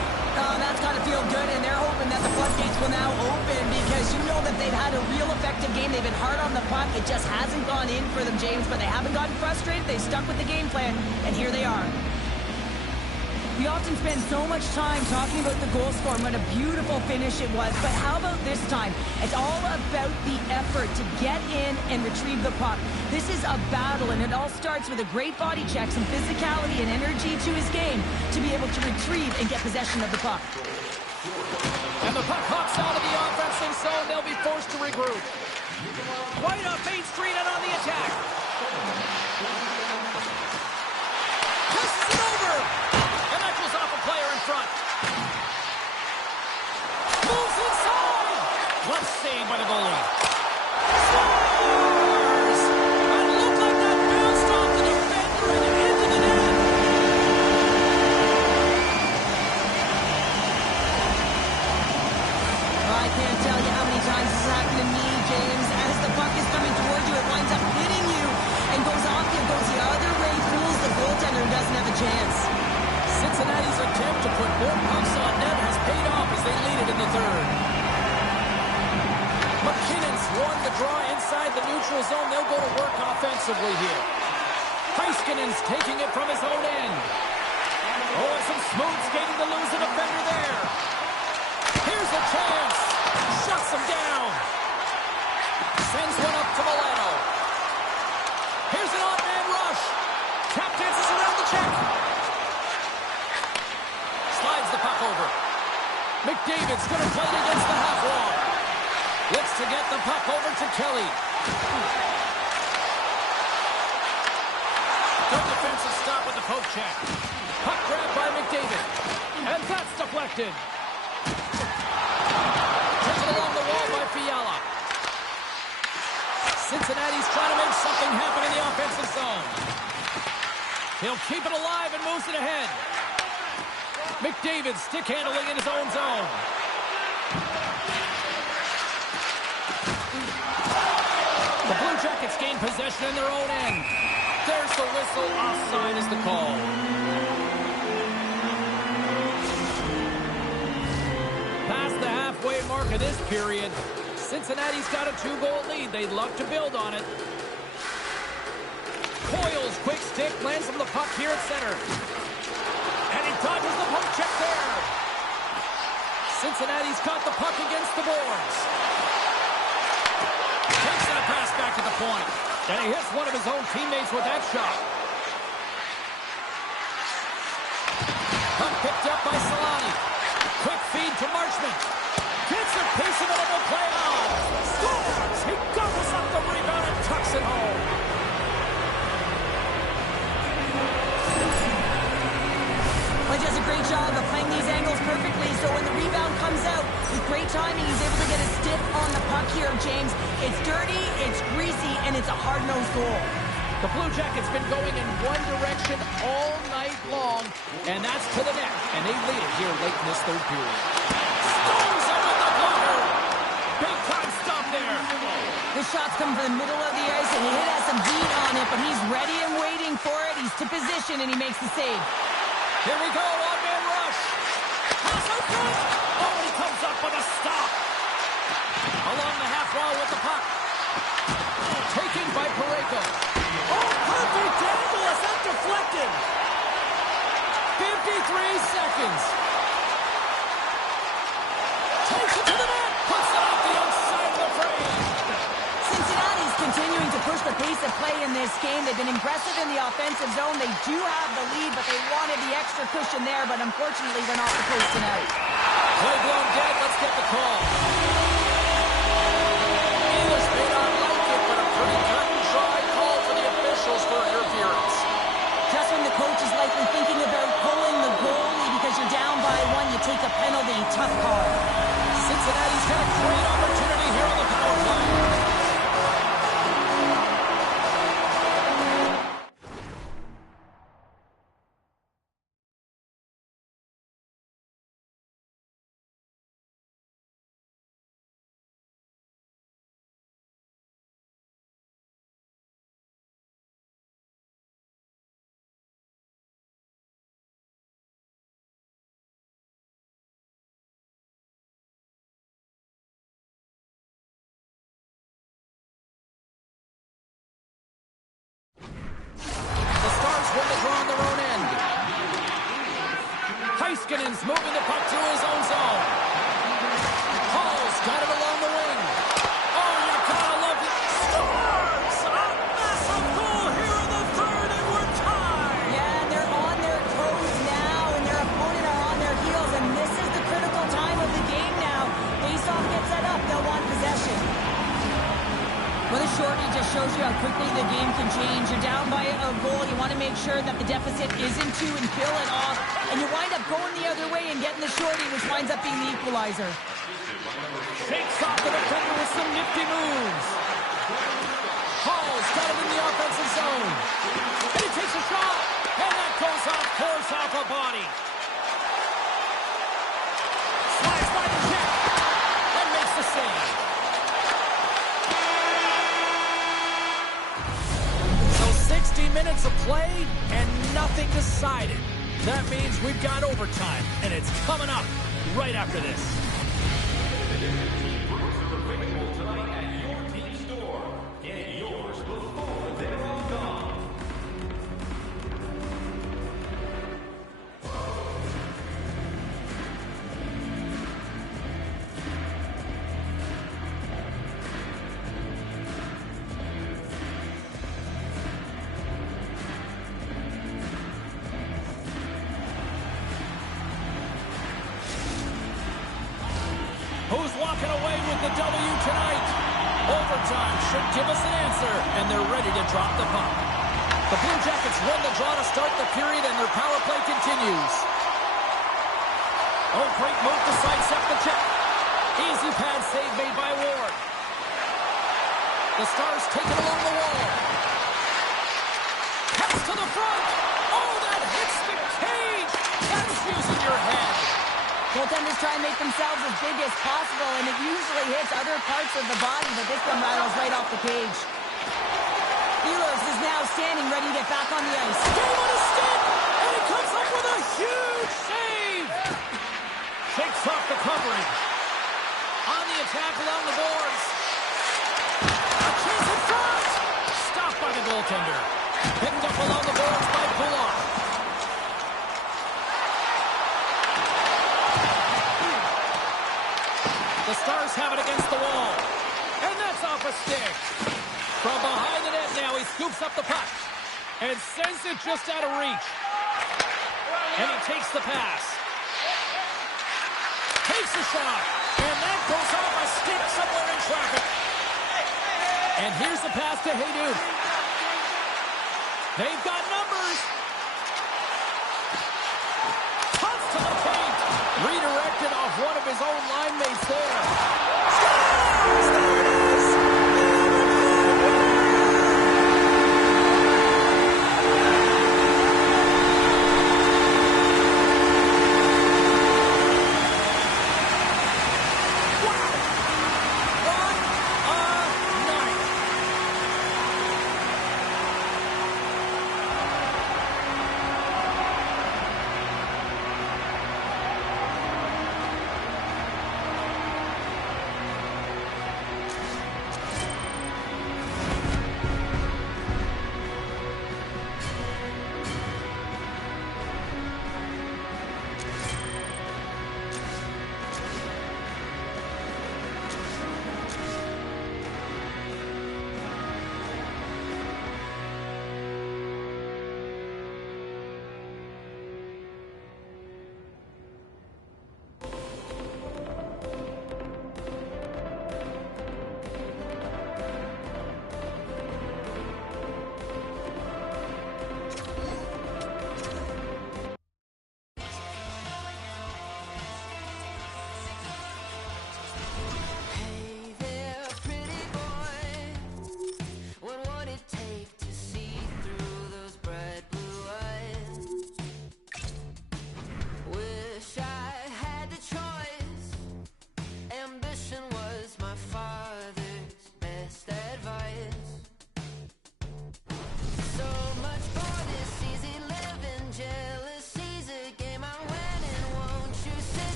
That's got to feel good, and they're hoping that the floodgates will now open because you know that they've had a real effective game. They've been hard on the puck. It just hasn't gone in for them, James, but they haven't gotten frustrated. They stuck with the game plan, and here they are. We often spend so much time talking about the goal score and what a beautiful finish it was, but how about this time? It's all about the effort to get in and retrieve the puck. This is a battle, and it all starts with a great body check, some physicality and energy to his game to be able to retrieve and get possession of the puck. And the puck hops out of the offensive zone. They'll be forced to regroup. Right off Main Street and on the attack. Passes it over. And that goes off a player in front. Moves inside. Left save by the goalie. Scores! And looked like that bounced off the defender and into the net. I can't tell you how many times this has happened to me, James. As the puck is coming towards you, it winds up hitting you and goes off you, goes the other way, fools the goaltender and doesn't have a chance. Cincinnati's attempt to put more pucks on net has paid off as they lead it in the third. McKinnon's won the draw inside the neutral zone. They'll go to work offensively here. Heiskanen's taking it from his own end. Oh, and some smooth skating to lose a defender there. Here's a chance. Shuts him down. Sends one up to Milano. Here's an odd-man rush. Tap dances around the check. Slides the puck over. McDavid's going to play it against the half wall. Looks to get the puck over to Kelly. poke check. Puck grab by McDavid. And that's deflected. Taken along the wall by Fiala. Cincinnati's trying to make something happen in the offensive zone. He'll keep it alive and moves it ahead. McDavid stick handling in his own zone. The Blue Jackets gain possession in their own end. There's the whistle. Offside is the call. Past the halfway mark of this period, Cincinnati's got a 2-goal lead. They'd love to build on it. Coyle's quick stick lands him the puck here at center. And he dodges the poke check there. Cincinnati's got the puck against the boards. Takes it a pass back to the point. And he hits one of his own teammates with that shot. Puck picked up by Solani. Quick feed to Marchment. Gets a piece of it and will play on. Scores! He gobbles up the rebound and tucks it home. Well, he does a great job of playing these angles perfectly, so when the rebound comes out, with great timing, he's able to get a stiff on the puck here, James. It's dirty, it's greasy, and it's a hard-nosed goal. The Blue Jackets been going in one direction all night long, and that's to the net, and they lead it here late in this third period. Stones up with the blocker! Big-time stop there! The shots come from the middle of the ice, and he has some heat on it, but he's ready and waiting for it. He's to position, and he makes the save. Here we go, one-man rush. Pass out front. Oh, and he comes up with a stop. Along the half wall with the puck. Taken by Parayko. Oh, perfect angle. Is that deflected? 53 seconds. Takes it to the net. Puts it off the outside of the frame. Cincinnati's continuing to push the pace of play in this game. They've been aggressive in the offensive zone. They do have the lead, but they wanted the extra cushion there, but unfortunately they're not supposed to tonight. Play blown dead. Let's get the call. English may not like it, but a pretty cut and dry call for the officials for interference. Just when the coach is likely thinking about pulling the goalie because you're down by one, you take a penalty. Tough call. Cincinnati's got a great opportunity here on the power play. Heiskanen's moving the puck to his own zone. Hall's got it along the wing. Oh, you gotta love it. Scores! A massive goal here in the third, and we're tied! Yeah, they're on their toes now, and their opponent are on their heels, and this is the critical time of the game now. Face-off gets set up, they'll want possession. Well, the shorty just shows you how quickly the game can change. You're down by a goal. You want to make sure that the deficit isn't two and fill it off. And you wind up going the other way and getting the shorty, which winds up being the equalizer. Shakes off the defender with some nifty moves. Hall's got him in the offensive zone. And he takes a shot. And that goes off, pours off a body. Slides by the check. And makes the save. 60 minutes of play and nothing decided. That means we've got overtime, and it's coming up right after this. Tonight at your team store. Get yours before they're all gone. Who's walking away with the W tonight? Overtime should give us an answer, and they're ready to drop the puck. The Blue Jackets win the draw to start the period, and their power play continues. Oh, great move to sidestep the check. Easy pad save made by Ward. The Stars take it along the wall. Pass to the front. Oh, that hits the cage. That's using your head. Goaltenders try and make themselves as big as possible, and it usually hits other parts of the body, but this one rattles right off the cage. Ehlers is now standing ready to get back on the ice. Game on a stick, and he comes up with a huge save. Shakes off the covering. On the attack along the boards. A chance in front. Stopped by the goaltender. Picked up along the boards by Ballin. The Stars have it against the wall. And that's off a stick. From behind the net now, he scoops up the puck. And sends it just out of reach. And he takes the pass. Takes a shot. And that goes off a stick somewhere in traffic. And here's the pass to Jesus. They've got numbers. Toss to the paint. Redirected off one of his own line mates there. Scores! There it is!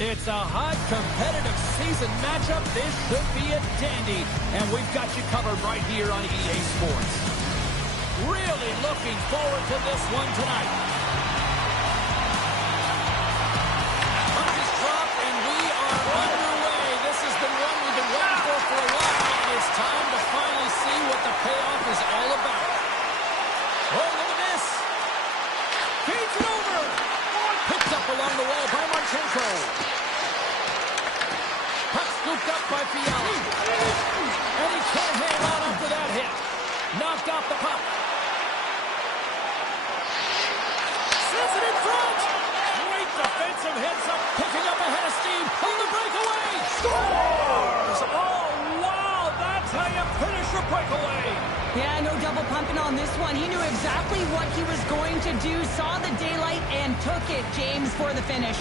It's a hot, competitive season matchup. This should be a dandy. And we've got you covered right here on EA Sports. Really looking forward to this one tonight. Punches dropped, and we are underway. This has been one we've been waiting for a while. It's time to finally see what the payoff is all about. Oh, look at this. Feeds it over. Picked up along the wall by Marchenko. Puck scooped up by Fiala. And he can't hang on after that hit. Knocked off the puck. Sends it in front. Great defensive heads-up. Picking up ahead of steam. On the breakaway. Scores! Oh, wow. That's how you finish a breakaway. Yeah, no double pumping on this one. He knew exactly what he was going to do, saw the daylight, and took it, James, for the finish.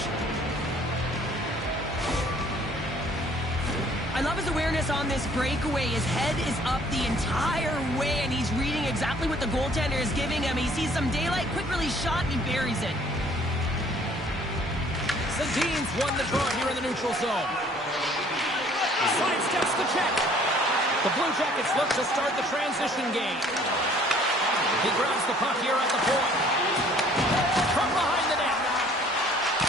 I love his awareness on this breakaway. His head is up the entire way, and he's reading exactly what the goaltender is giving him. He sees some daylight, quick release shot, and he buries it. Sedin's won the draw here in the neutral zone. Sidesteps the check. The Blue Jackets look to start the transition game. He grabs the puck here at the point. From behind the net.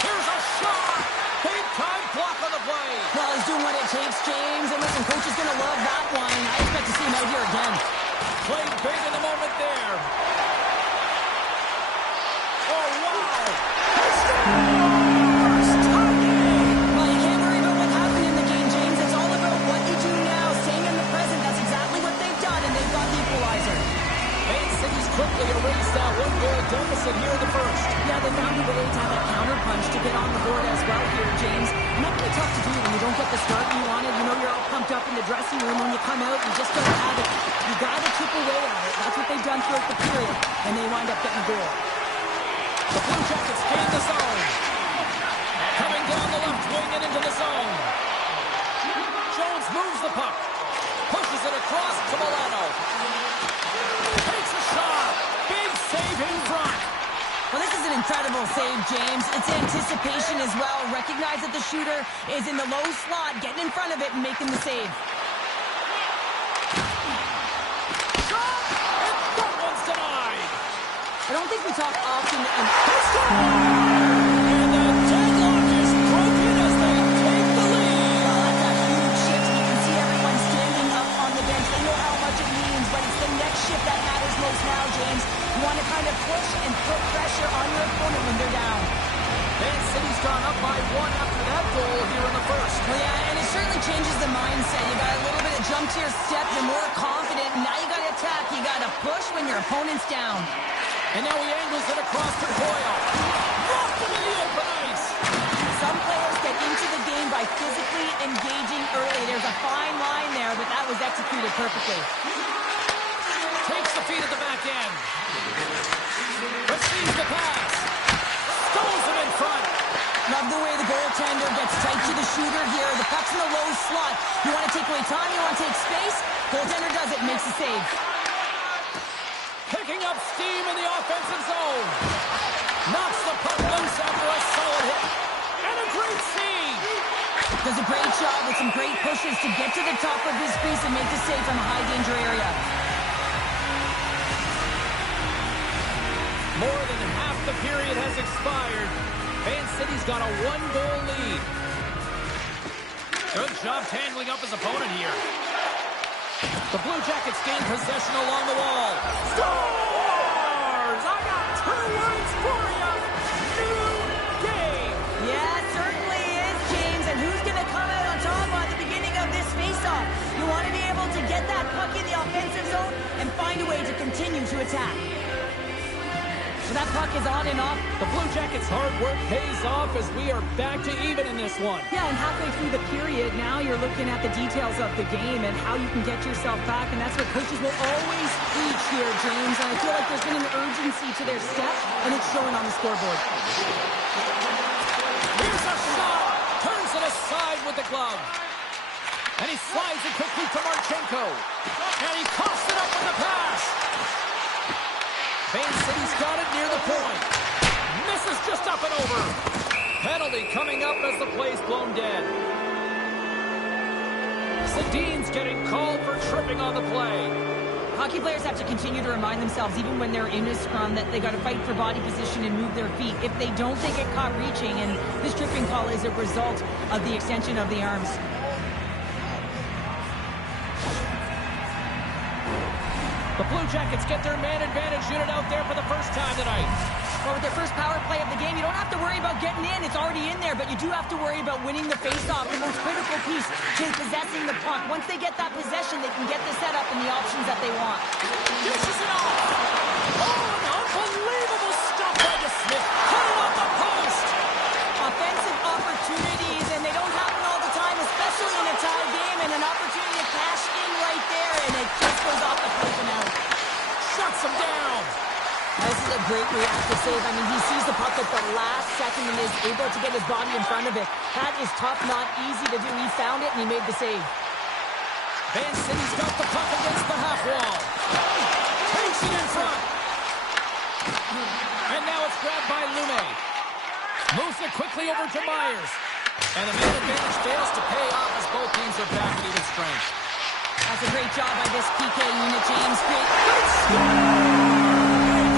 Here's a shot. Big time block on the play. Well, he's doing what it takes, James. And listen, coach is going to love that one. I expect to see him out here again. Played big in the moment there. Oh, wow. Well, you can't worry about what happened in the game, James. It's all about what you do now, staying in the present. That's exactly what they've done, and they've got the equalizer. Main City's quickly erased that one-goal deficit here in the first. Yeah, they found a way to have a counter-punch to get on the board as well here, James. And that can be tough to do when you don't get the start you wanted. You know you're all pumped up in the dressing room. When you come out, you just don't have it. You got to chip away at it. That's what they've done throughout the period, and they wind up getting a goal. The Blue Jackets gain the zone. Coming down the left wing and into the zone. Jones moves the puck. Pushes it across to Milano. Takes a shot. Big save in front. Well, this is an incredible save, James. It's anticipation as well. Recognize that the shooter is in the low slot, getting in front of it and making the save. Shot! And that one's denied. I don't think we talk often. And the deadlock is broken as they take the lead. Well, that's a huge shift. You can see everyone standing up on the bench. They know how much it means, but it's the next shift that matters most now, James. You want to kind of push and put pressure on your opponent when they're down. Man City's gone up by one after that goal here in the first. Well, yeah, and it certainly changes the mindset. You got a little bit of jump to your step. You're more confident. Now you got to attack. You got to push when your opponent's down. And now he angles it across to Coyle. Rocked him in the open ice. Some players get into the game by physically engaging early. There's a fine line there, but that was executed perfectly. Takes the feed at the back end. Receives the pass. Stones him in front. Love the way the goaltender gets tight to the shooter here. The puck's in the low slot. You want to take away time, you want to take space. Goaltender does it, makes the save. Picking up steam in the offensive zone. Knocks the puck loose after a solid hit. And a great save. Does a great job with some great pushes to get to the top of his crease and make the save from a high danger area. More than half the period has expired. Man City's got a one-goal lead. Good job tangling up his opponent here. The Blue Jackets gain possession along the wall. Scores! I got 2 words for you. New game. Yeah, it certainly is, James. And who's going to come out on top at the beginning of this faceoff? You want to be able to get that puck in the offensive zone and find a way to continue to attack. So that puck is on and off. The Blue Jackets' hard work pays off as we are back to even in this one. Yeah, and halfway through the period, now you're looking at the details of the game and how you can get yourself back, and that's what coaches will always preach here, James. And I feel like there's been an urgency to their step, and it's showing on the scoreboard. Here's a shot. Turns it aside with the glove. And he slides it quickly to Marchenko. And he coughs it up with the pass. Van City's got it near the point. Misses just up and over. Penalty coming up as the play's blown dead. Sedin's getting called for tripping on the play. Hockey players have to continue to remind themselves, even when they're in a scrum, that they got to fight for body position and move their feet. If they don't, they get caught reaching, and this tripping call is a result of the extension of the arms. The Blue Jackets get their man advantage unit out there for the first time tonight. Well, with their first power play of the game, you don't have to worry about getting in. It's already in there, but you do have to worry about winning the faceoff. The most critical piece is possessing the puck. Once they get that possession, they can get the setup and the options that they want. Dishes it off. Oh, an unbelievable stop by the Smith. Put it on the post. Offensive opportunities, and they don't happen all the time, especially in a tie game, and an opportunity to cash in right there, and it just goes off the post and out. Shuts him down. This is a great reactive save. I mean, he sees the puck at the last second and is able to get his body in front of it. That is tough, not easy to do. He found it, and he made the save. Van City's got the puck against the half wall. Takes Passes it quickly over to Myers. And the man advantage fails to pay off as both teams are back at even strength. That's a great job by this PK unit, James. Great.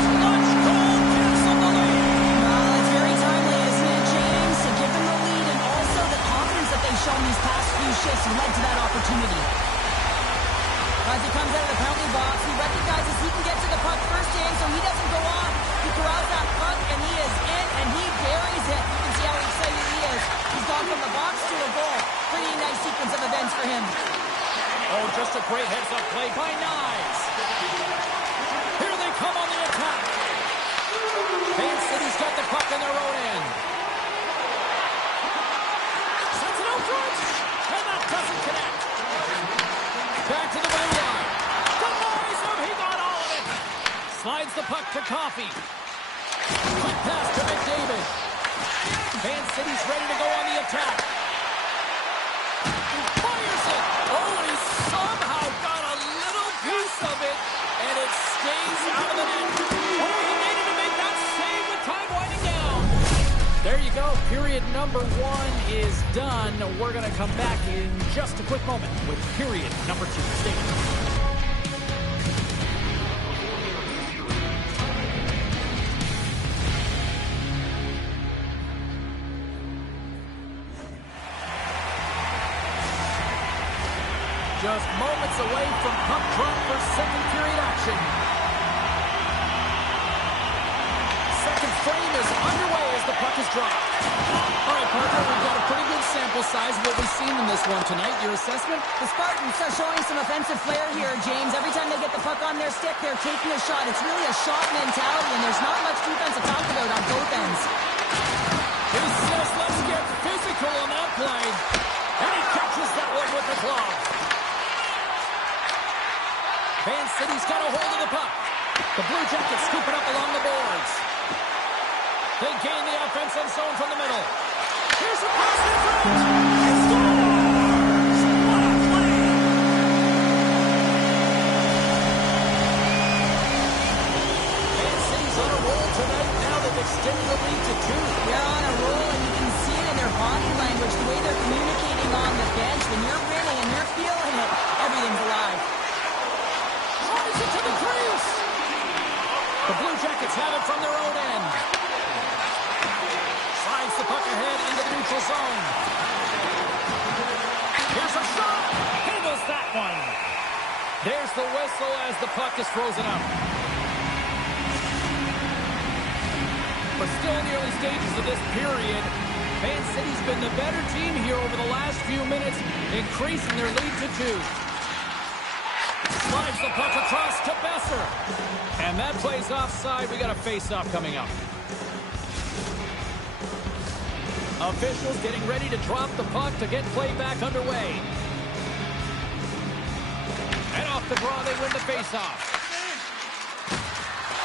Clutch goal gives them the lead. Well, it's very timely, isn't it, James? To give them the lead and also the confidence that they've shown these past few shifts led to that opportunity. As he comes out of the penalty box, he recognizes he can get to the puck first in, so he doesn't go off. He corrals that puck, and he is in, and he buries it. You can see how excited he is. He's gone from the box to a goal. Pretty nice sequence of events for him. Oh, just a great heads-up play by Knives. Here they come on the attack. Kansas City's got the puck in their own end. Sends it out front, and that doesn't connect. Back to the blue line. Denies him. He got all of it. Slides the puck to Coffey. Quick pass to McDavid. Kansas City's ready to go on the attack. Fires it. Oh, and he somehow got a little piece of it, and it stays out of the net. Oh, he needed to make that save with time winding down. There you go. Period number 1 is done. We're going to come back in just a quick moment with period number 2. Stay tuned. Just moments away from puck drop for second period action. Second frame is underway as the puck is dropped. All right, partner, we've got a pretty good sample size of what we've seen in this one tonight. Your assessment? The Spartans are showing some offensive flair here, James. Every time they get the puck on their stick, they're taking a shot. It's really a shot mentality, and there's not much defense to talk about on both ends. He says, let's get physical on that play. And he catches that one with the glove. Kansas City's got a hold of the puck. The Blue Jackets scoop it up along the boards. They gain the offensive zone from the middle. Here's a pass in front. He scores! What a play! Kansas City's on a roll tonight. Now they've extended the lead to 2. They're on a roll, and you can see it in their body language, the way they're communicating on the bench. When you're winning and you're feeling it, everything's alive. Drives it to the crease. The Blue Jackets have it from their own end. Slides the puck ahead into the neutral zone. Here's a shot. Handles that one. There's the whistle as the puck is frozen up. But still in the early stages of this period, Kansas City's been the better team here over the last few minutes, increasing their lead to 2. Slides the puck across to Besser. And that plays offside. We got a face-off coming up. Officials getting ready to drop the puck to get play back underway. And off the draw, they win the face-off.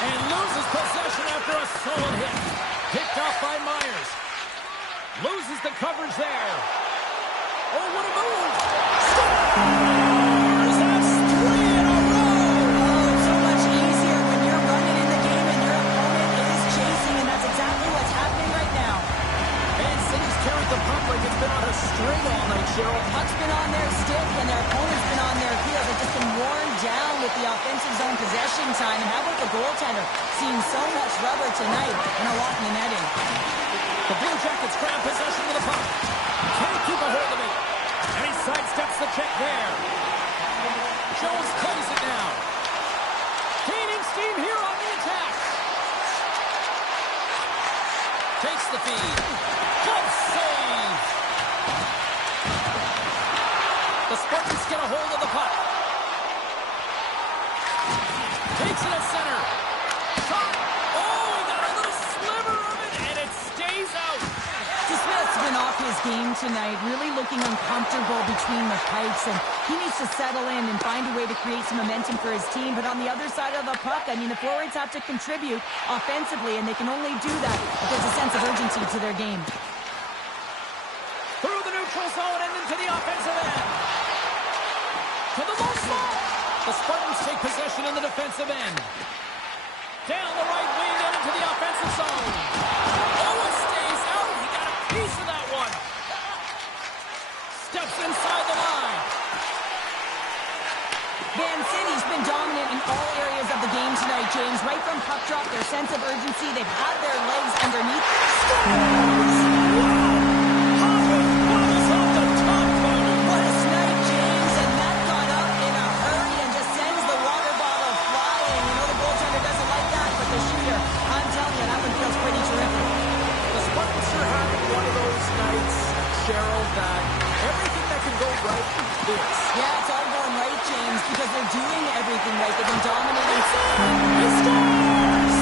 And loses possession after a solid hit. Picked off by Myers. Loses the coverage there. Oh, what a move! Scores! That's 3 in a row! Oh, it's so much easier when you're running in the game and your opponent is chasing, and that's exactly what's happening right now. Man City's carried the puck like it's been on a string all night, Cheryl. Puck's been on their stick, and their opponent's been on their heels. They've just been worn down with the offensive zone possession time. And how about the goaltender? Seeing so much rubber tonight and a lot in the netting. The Blue Jackets grab possession of the puck. Can't keep a hold of it. And he sidesteps the check there. Jones plays it now. Gaining steam here on the attack. Takes the feed. Good save. The Spartans get a hold of the puck. Takes it at center. Shot. Oh, he got a little sliver of it, and it stays out. Smith's been off his game tonight, really looking uncomfortable between the pipes, and he needs to settle in and find a way to create some momentum for his team. But on the other side of the puck, I mean, the forwards have to contribute offensively, and they can only do that if there's a sense of urgency to their game. Through the neutral zone and into the offensive end. To the low slot. The Spartans take possession in the defensive end. Down the right wing and into the offensive zone. Oh, it stays out. He City's been dominant in all areas of the game tonight, James. Right from puck drop, their sense of urgency, they've had their legs underneath. What a snipe, James, and that got up in a hurry and just sends the water bottle flying. You know the goaltender doesn't like that, but the shooter, I'm telling you, that one feels pretty terrific. The Spartans are having one of those nights, Cheryl, that everything that can go right is. Yeah, it's all going right, James, because they're doing everything right. They've been dominating. He scores!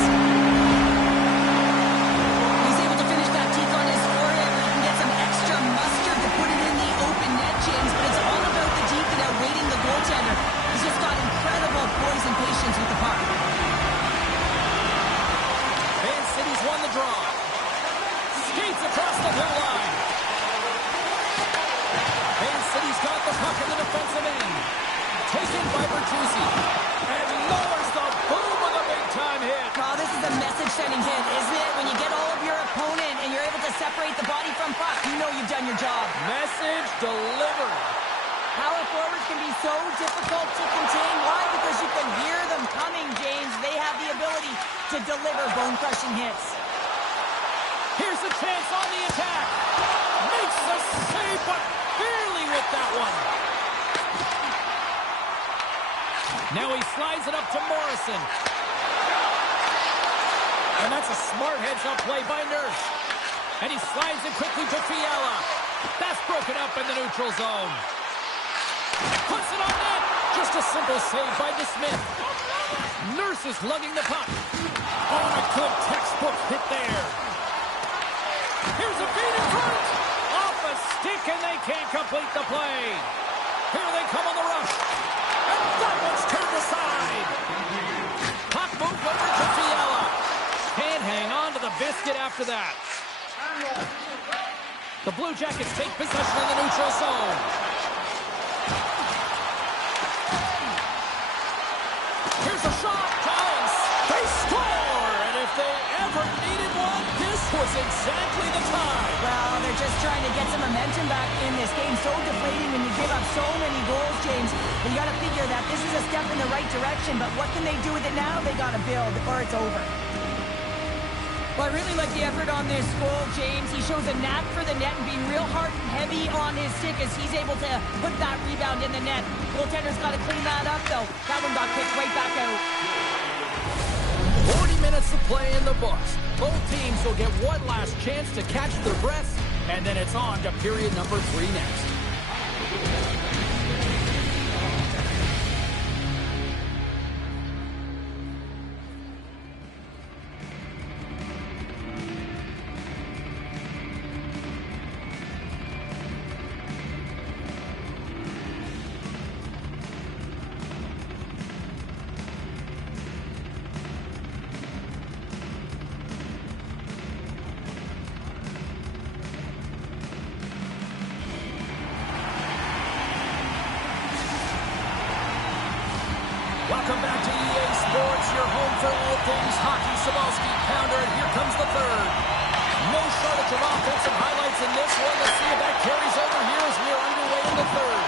He's able to finish that deke on his forehead where he can get some extra mustard to put it in the open net, James, but it's all about the deke and outweighting the goaltender. He's just got incredible poise and patience with the puck. Van City's won the draw. Skates across the blue line. Van City's got the puck in the defensive end. Taken by Bertuzzi. And lowers the boom with a big-time hit. Oh, this is a message-sending hit, isn't it? When you get all of your opponent and you're able to separate the body from puck, you know you've done your job. Message delivered. Power forwards can be so difficult to contain. Why? Because you can hear them coming, James. They have the ability to deliver bone-crushing hits. Here's a chance on the attack. Makes the save, but barely with that one. Now he slides it up to Morrison. And that's a smart heads-up play by Nurse. And he slides it quickly to Fiala. That's broken up in the neutral zone. Puts it on net. Just a simple save by DeSmith. Nurse is lugging the puck. Oh, a good textbook hit there. Here's a feed in front. Off a stick, and they can't complete the play. Here they come on the rush. And that one's turned aside. Puck moved over to Fiala. Can't hang on to the biscuit after that. The Blue Jackets take possession in the neutral zone. Here's a shot. Collins. They score. And if they ever needed one, this was exactly the time. Well, they're just trying to get some momentum back in this game. So deflating when you give up so many goals, James. But you got to figure that this is a step in the right direction. But what can they do with it now? They got to build or it's over. Well, I really like the effort on this goal, James. He shows a knack for the net and being real hard and heavy on his stick as he's able to put that rebound in the net. Goaltender's got to clean that up, though. That one got kicked right back out. 40 minutes of play in the books. Both teams will get one last chance to catch their breaths, and then it's on to period number 3 next. Welcome back to EA Sports, your home for all things hockey. Sabalski, Pounder, and here comes the third. No shortage of offensive highlights in this one. Let's see if that carries over here as we are underway in the third.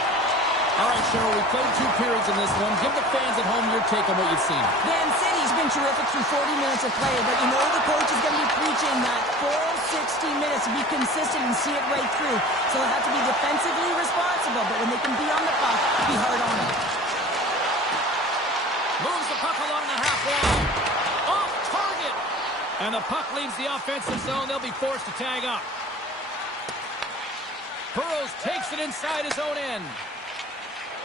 All right, Cheryl, we played 2 periods in this one. Give the fans at home your take on what you've seen. Van City's been terrific through 40 minutes of play, but you know the coach is going to be preaching that full 60 minutes to be consistent and see it right through. So they'll have to be defensively responsible, but when they can be on the puck, be hard on it. Moves the puck along the half wall. Off target. And the puck leaves the offensive zone. They'll be forced to tag up. Burrows takes it inside his own end.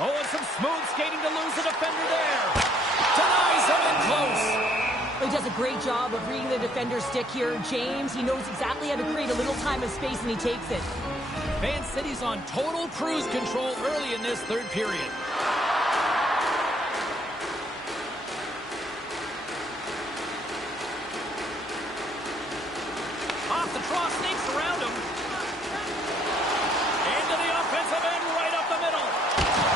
Oh, and some smooth skating to lose the defender there. Denies him in close. He does a great job of reading the defender's stick here. James, he knows exactly how to create a little time of space, and he takes it. Van City's on total cruise control early in this third period. Off the draw, snakes around him. Into the offensive end, right up the middle.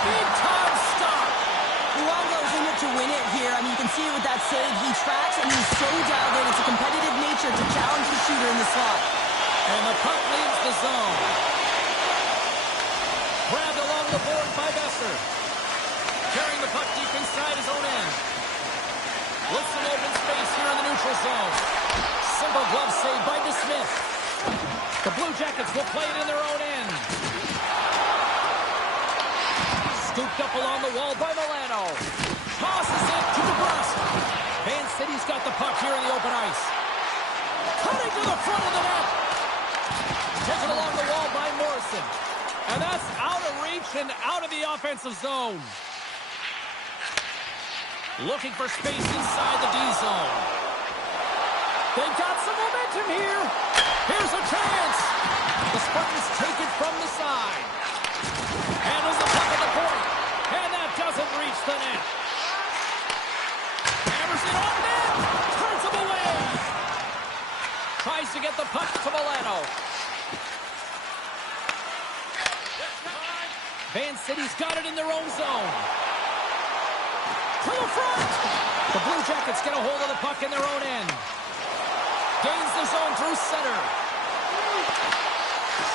Big time stop. Luongo's in it to win it here. I mean, you can see it with that save. He tracks, and he's so dialed in. It's a competitive nature to challenge the shooter in the slot. And the puck leaves the zone. Grabbed along the board by Besser. Carrying the puck deep inside his own end. With some open space here in the neutral zone. Simple glove save by DeSmith. The Blue Jackets will play it in their own end. Scooped up along the wall by Milano. Tosses it to the breast. Van City's got the puck here in the open ice. Cutting to the front of the net. Taken along the wall by Morrison. And that's out of reach and out of the offensive zone. Looking for space inside the D zone. They've got some momentum here. Here's a chance. The Spartans take it from the side. Handles the puck at the point. And that doesn't reach the net. Hammers it on net. Turns him away. Tries to get the puck to Milano. Van City's got it in their own zone. To the front. The Blue Jackets get a hold of the puck in their own end. Gains the zone through center.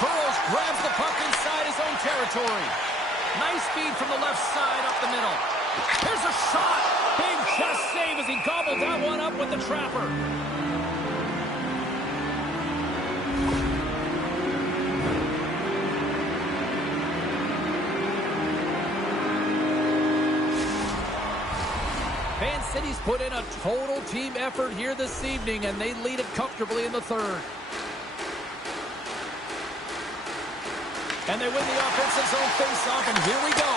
Burrows grabs the puck inside his own territory. Nice feed from the left side up the middle. Here's a shot. Big chest save as he gobbled that one up with the trapper. Van City's put in a total team effort here this evening, and they lead it comfortably in the third. And they win the offensive zone face-off, and here we go.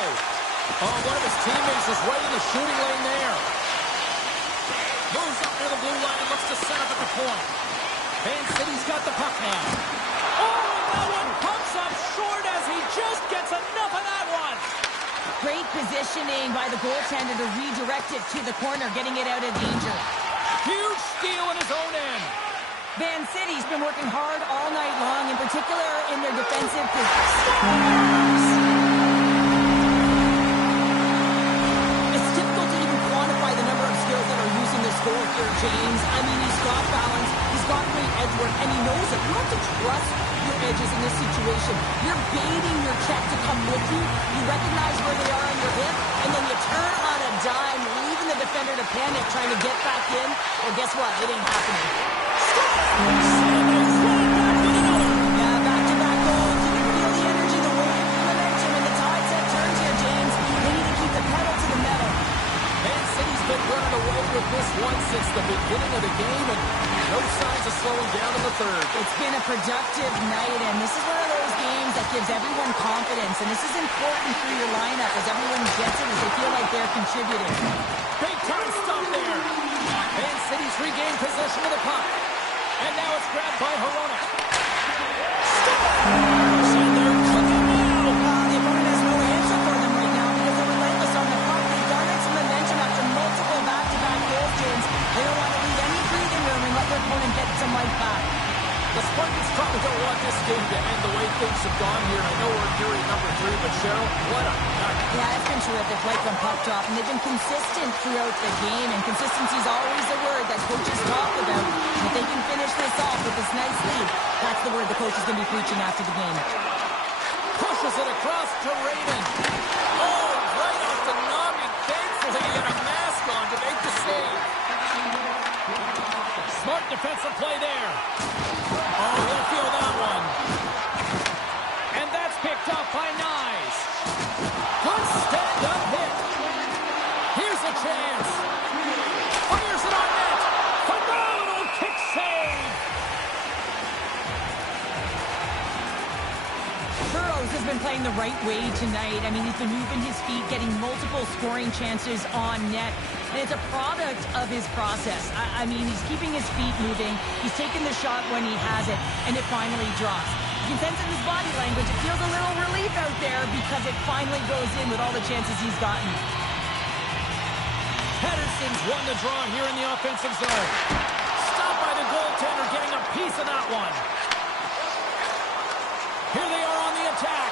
Oh, one of his teammates is right in the shooting lane there. Moves up near the blue line and looks to set up at the point. Van City's got the puck now. Oh, and that one comes up short as he just gets enough of that one. Great positioning by the goaltender to redirect it to the corner, getting it out of danger. Huge steal in his own end. Van City's been working hard all night long, in particular in their defensive positions. It's difficult to even quantify the number of skills that are using this goal here, James. I mean, he's got balance, he's got great edge work, and he knows it. You have to trust your edges in this situation. You're baiting your check to come with you. You recognize where they are on your hip, and then you turn on a dime, leaving the defender to panic, trying to get back in. Well, guess what? It ain't happening. Yeah, back-to-back goals. You can feel the energy, the wave, the momentum, and the tide set turns here, James. They need to keep the pedal to the metal. Man City's been running away with this one since the beginning of the game, and no signs of slowing down in the third. It's been a productive night, and this is one of those games that gives everyone confidence, and this is important for your lineup as everyone gets it, as they feel like they're contributing. Big time stop there. Man City's regained possession of the puck. And now it's grabbed by Hronek. And they're cooking now. The opponent has no answer for them right now because they're relentless on the puck. They've garnered some momentum after multiple back-to-back goals, James. They don't want to leave any breathing room and let their opponent get some life back. The Spartans probably don't want this game to end the way things have gone here. I know we're in period number 3, but Cheryl, what a night. Yeah, it's been terrific right from puck drop, and they've been consistent throughout the game, and consistency is always a word that coaches talk about. If they can finish this off with this nice lead, that's the word the coach is going to be preaching after the game. Pushes it across to Raymond. Oh, right off the noggin. Thankfully, he had a mask on to make the save. Smart defensive play there. Oh, they'll feel that one. And that's picked up by Nyes. Good stand-up hit. Here's a chance. Fires it on net. Phenomenal kick save. Burrows has been playing the right way tonight. I mean, he's been moving his feet, getting multiple scoring chances on net. And it's a product of his process. I mean, he's keeping his feet moving. He's taking the shot when he has it, and it finally drops. You can sense in his body language, it feels a little relief out there because it finally goes in with all the chances he's gotten. Pedersen's won the draw here in the offensive zone. Stopped by the goaltender, getting a piece of that one. Here they are on the attack.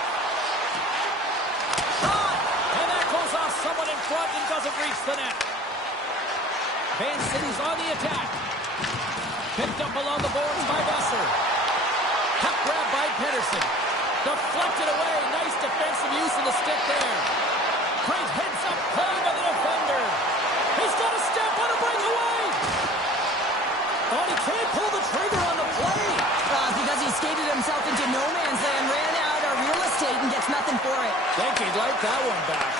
Shot! And that goes off someone in front and doesn't reach the net. Van City's on the attack. Picked up along the boards by Besser. Puck grab by Pedersen. Deflected away. Nice defensive use of the stick there. Great head Nice up play by the defender. He's got a step on a breakaway. Thought he can't pull the trigger on the play. Because he skated himself into no man's land, ran out of real estate, and gets nothing for it. Think he'd like that one back.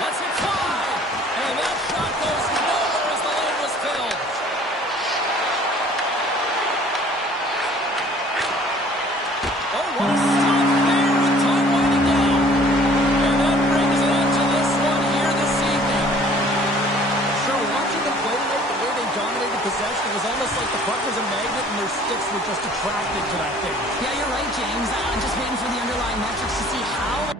Let's it fly. And that shot goes nowhere as the lane was filled. Oh, what a stop there with time winding down. And that brings an end to this one here this evening. Sure, watching them play tonight, the way they dominated possession, it was almost like the puck was a magnet and their sticks were just attracted to that thing. Yeah, you're right, James. I'm just waiting for the underlying metrics to see how...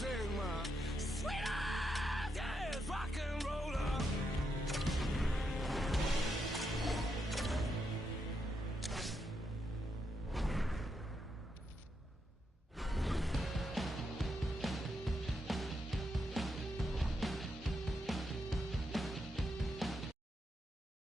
Sigma.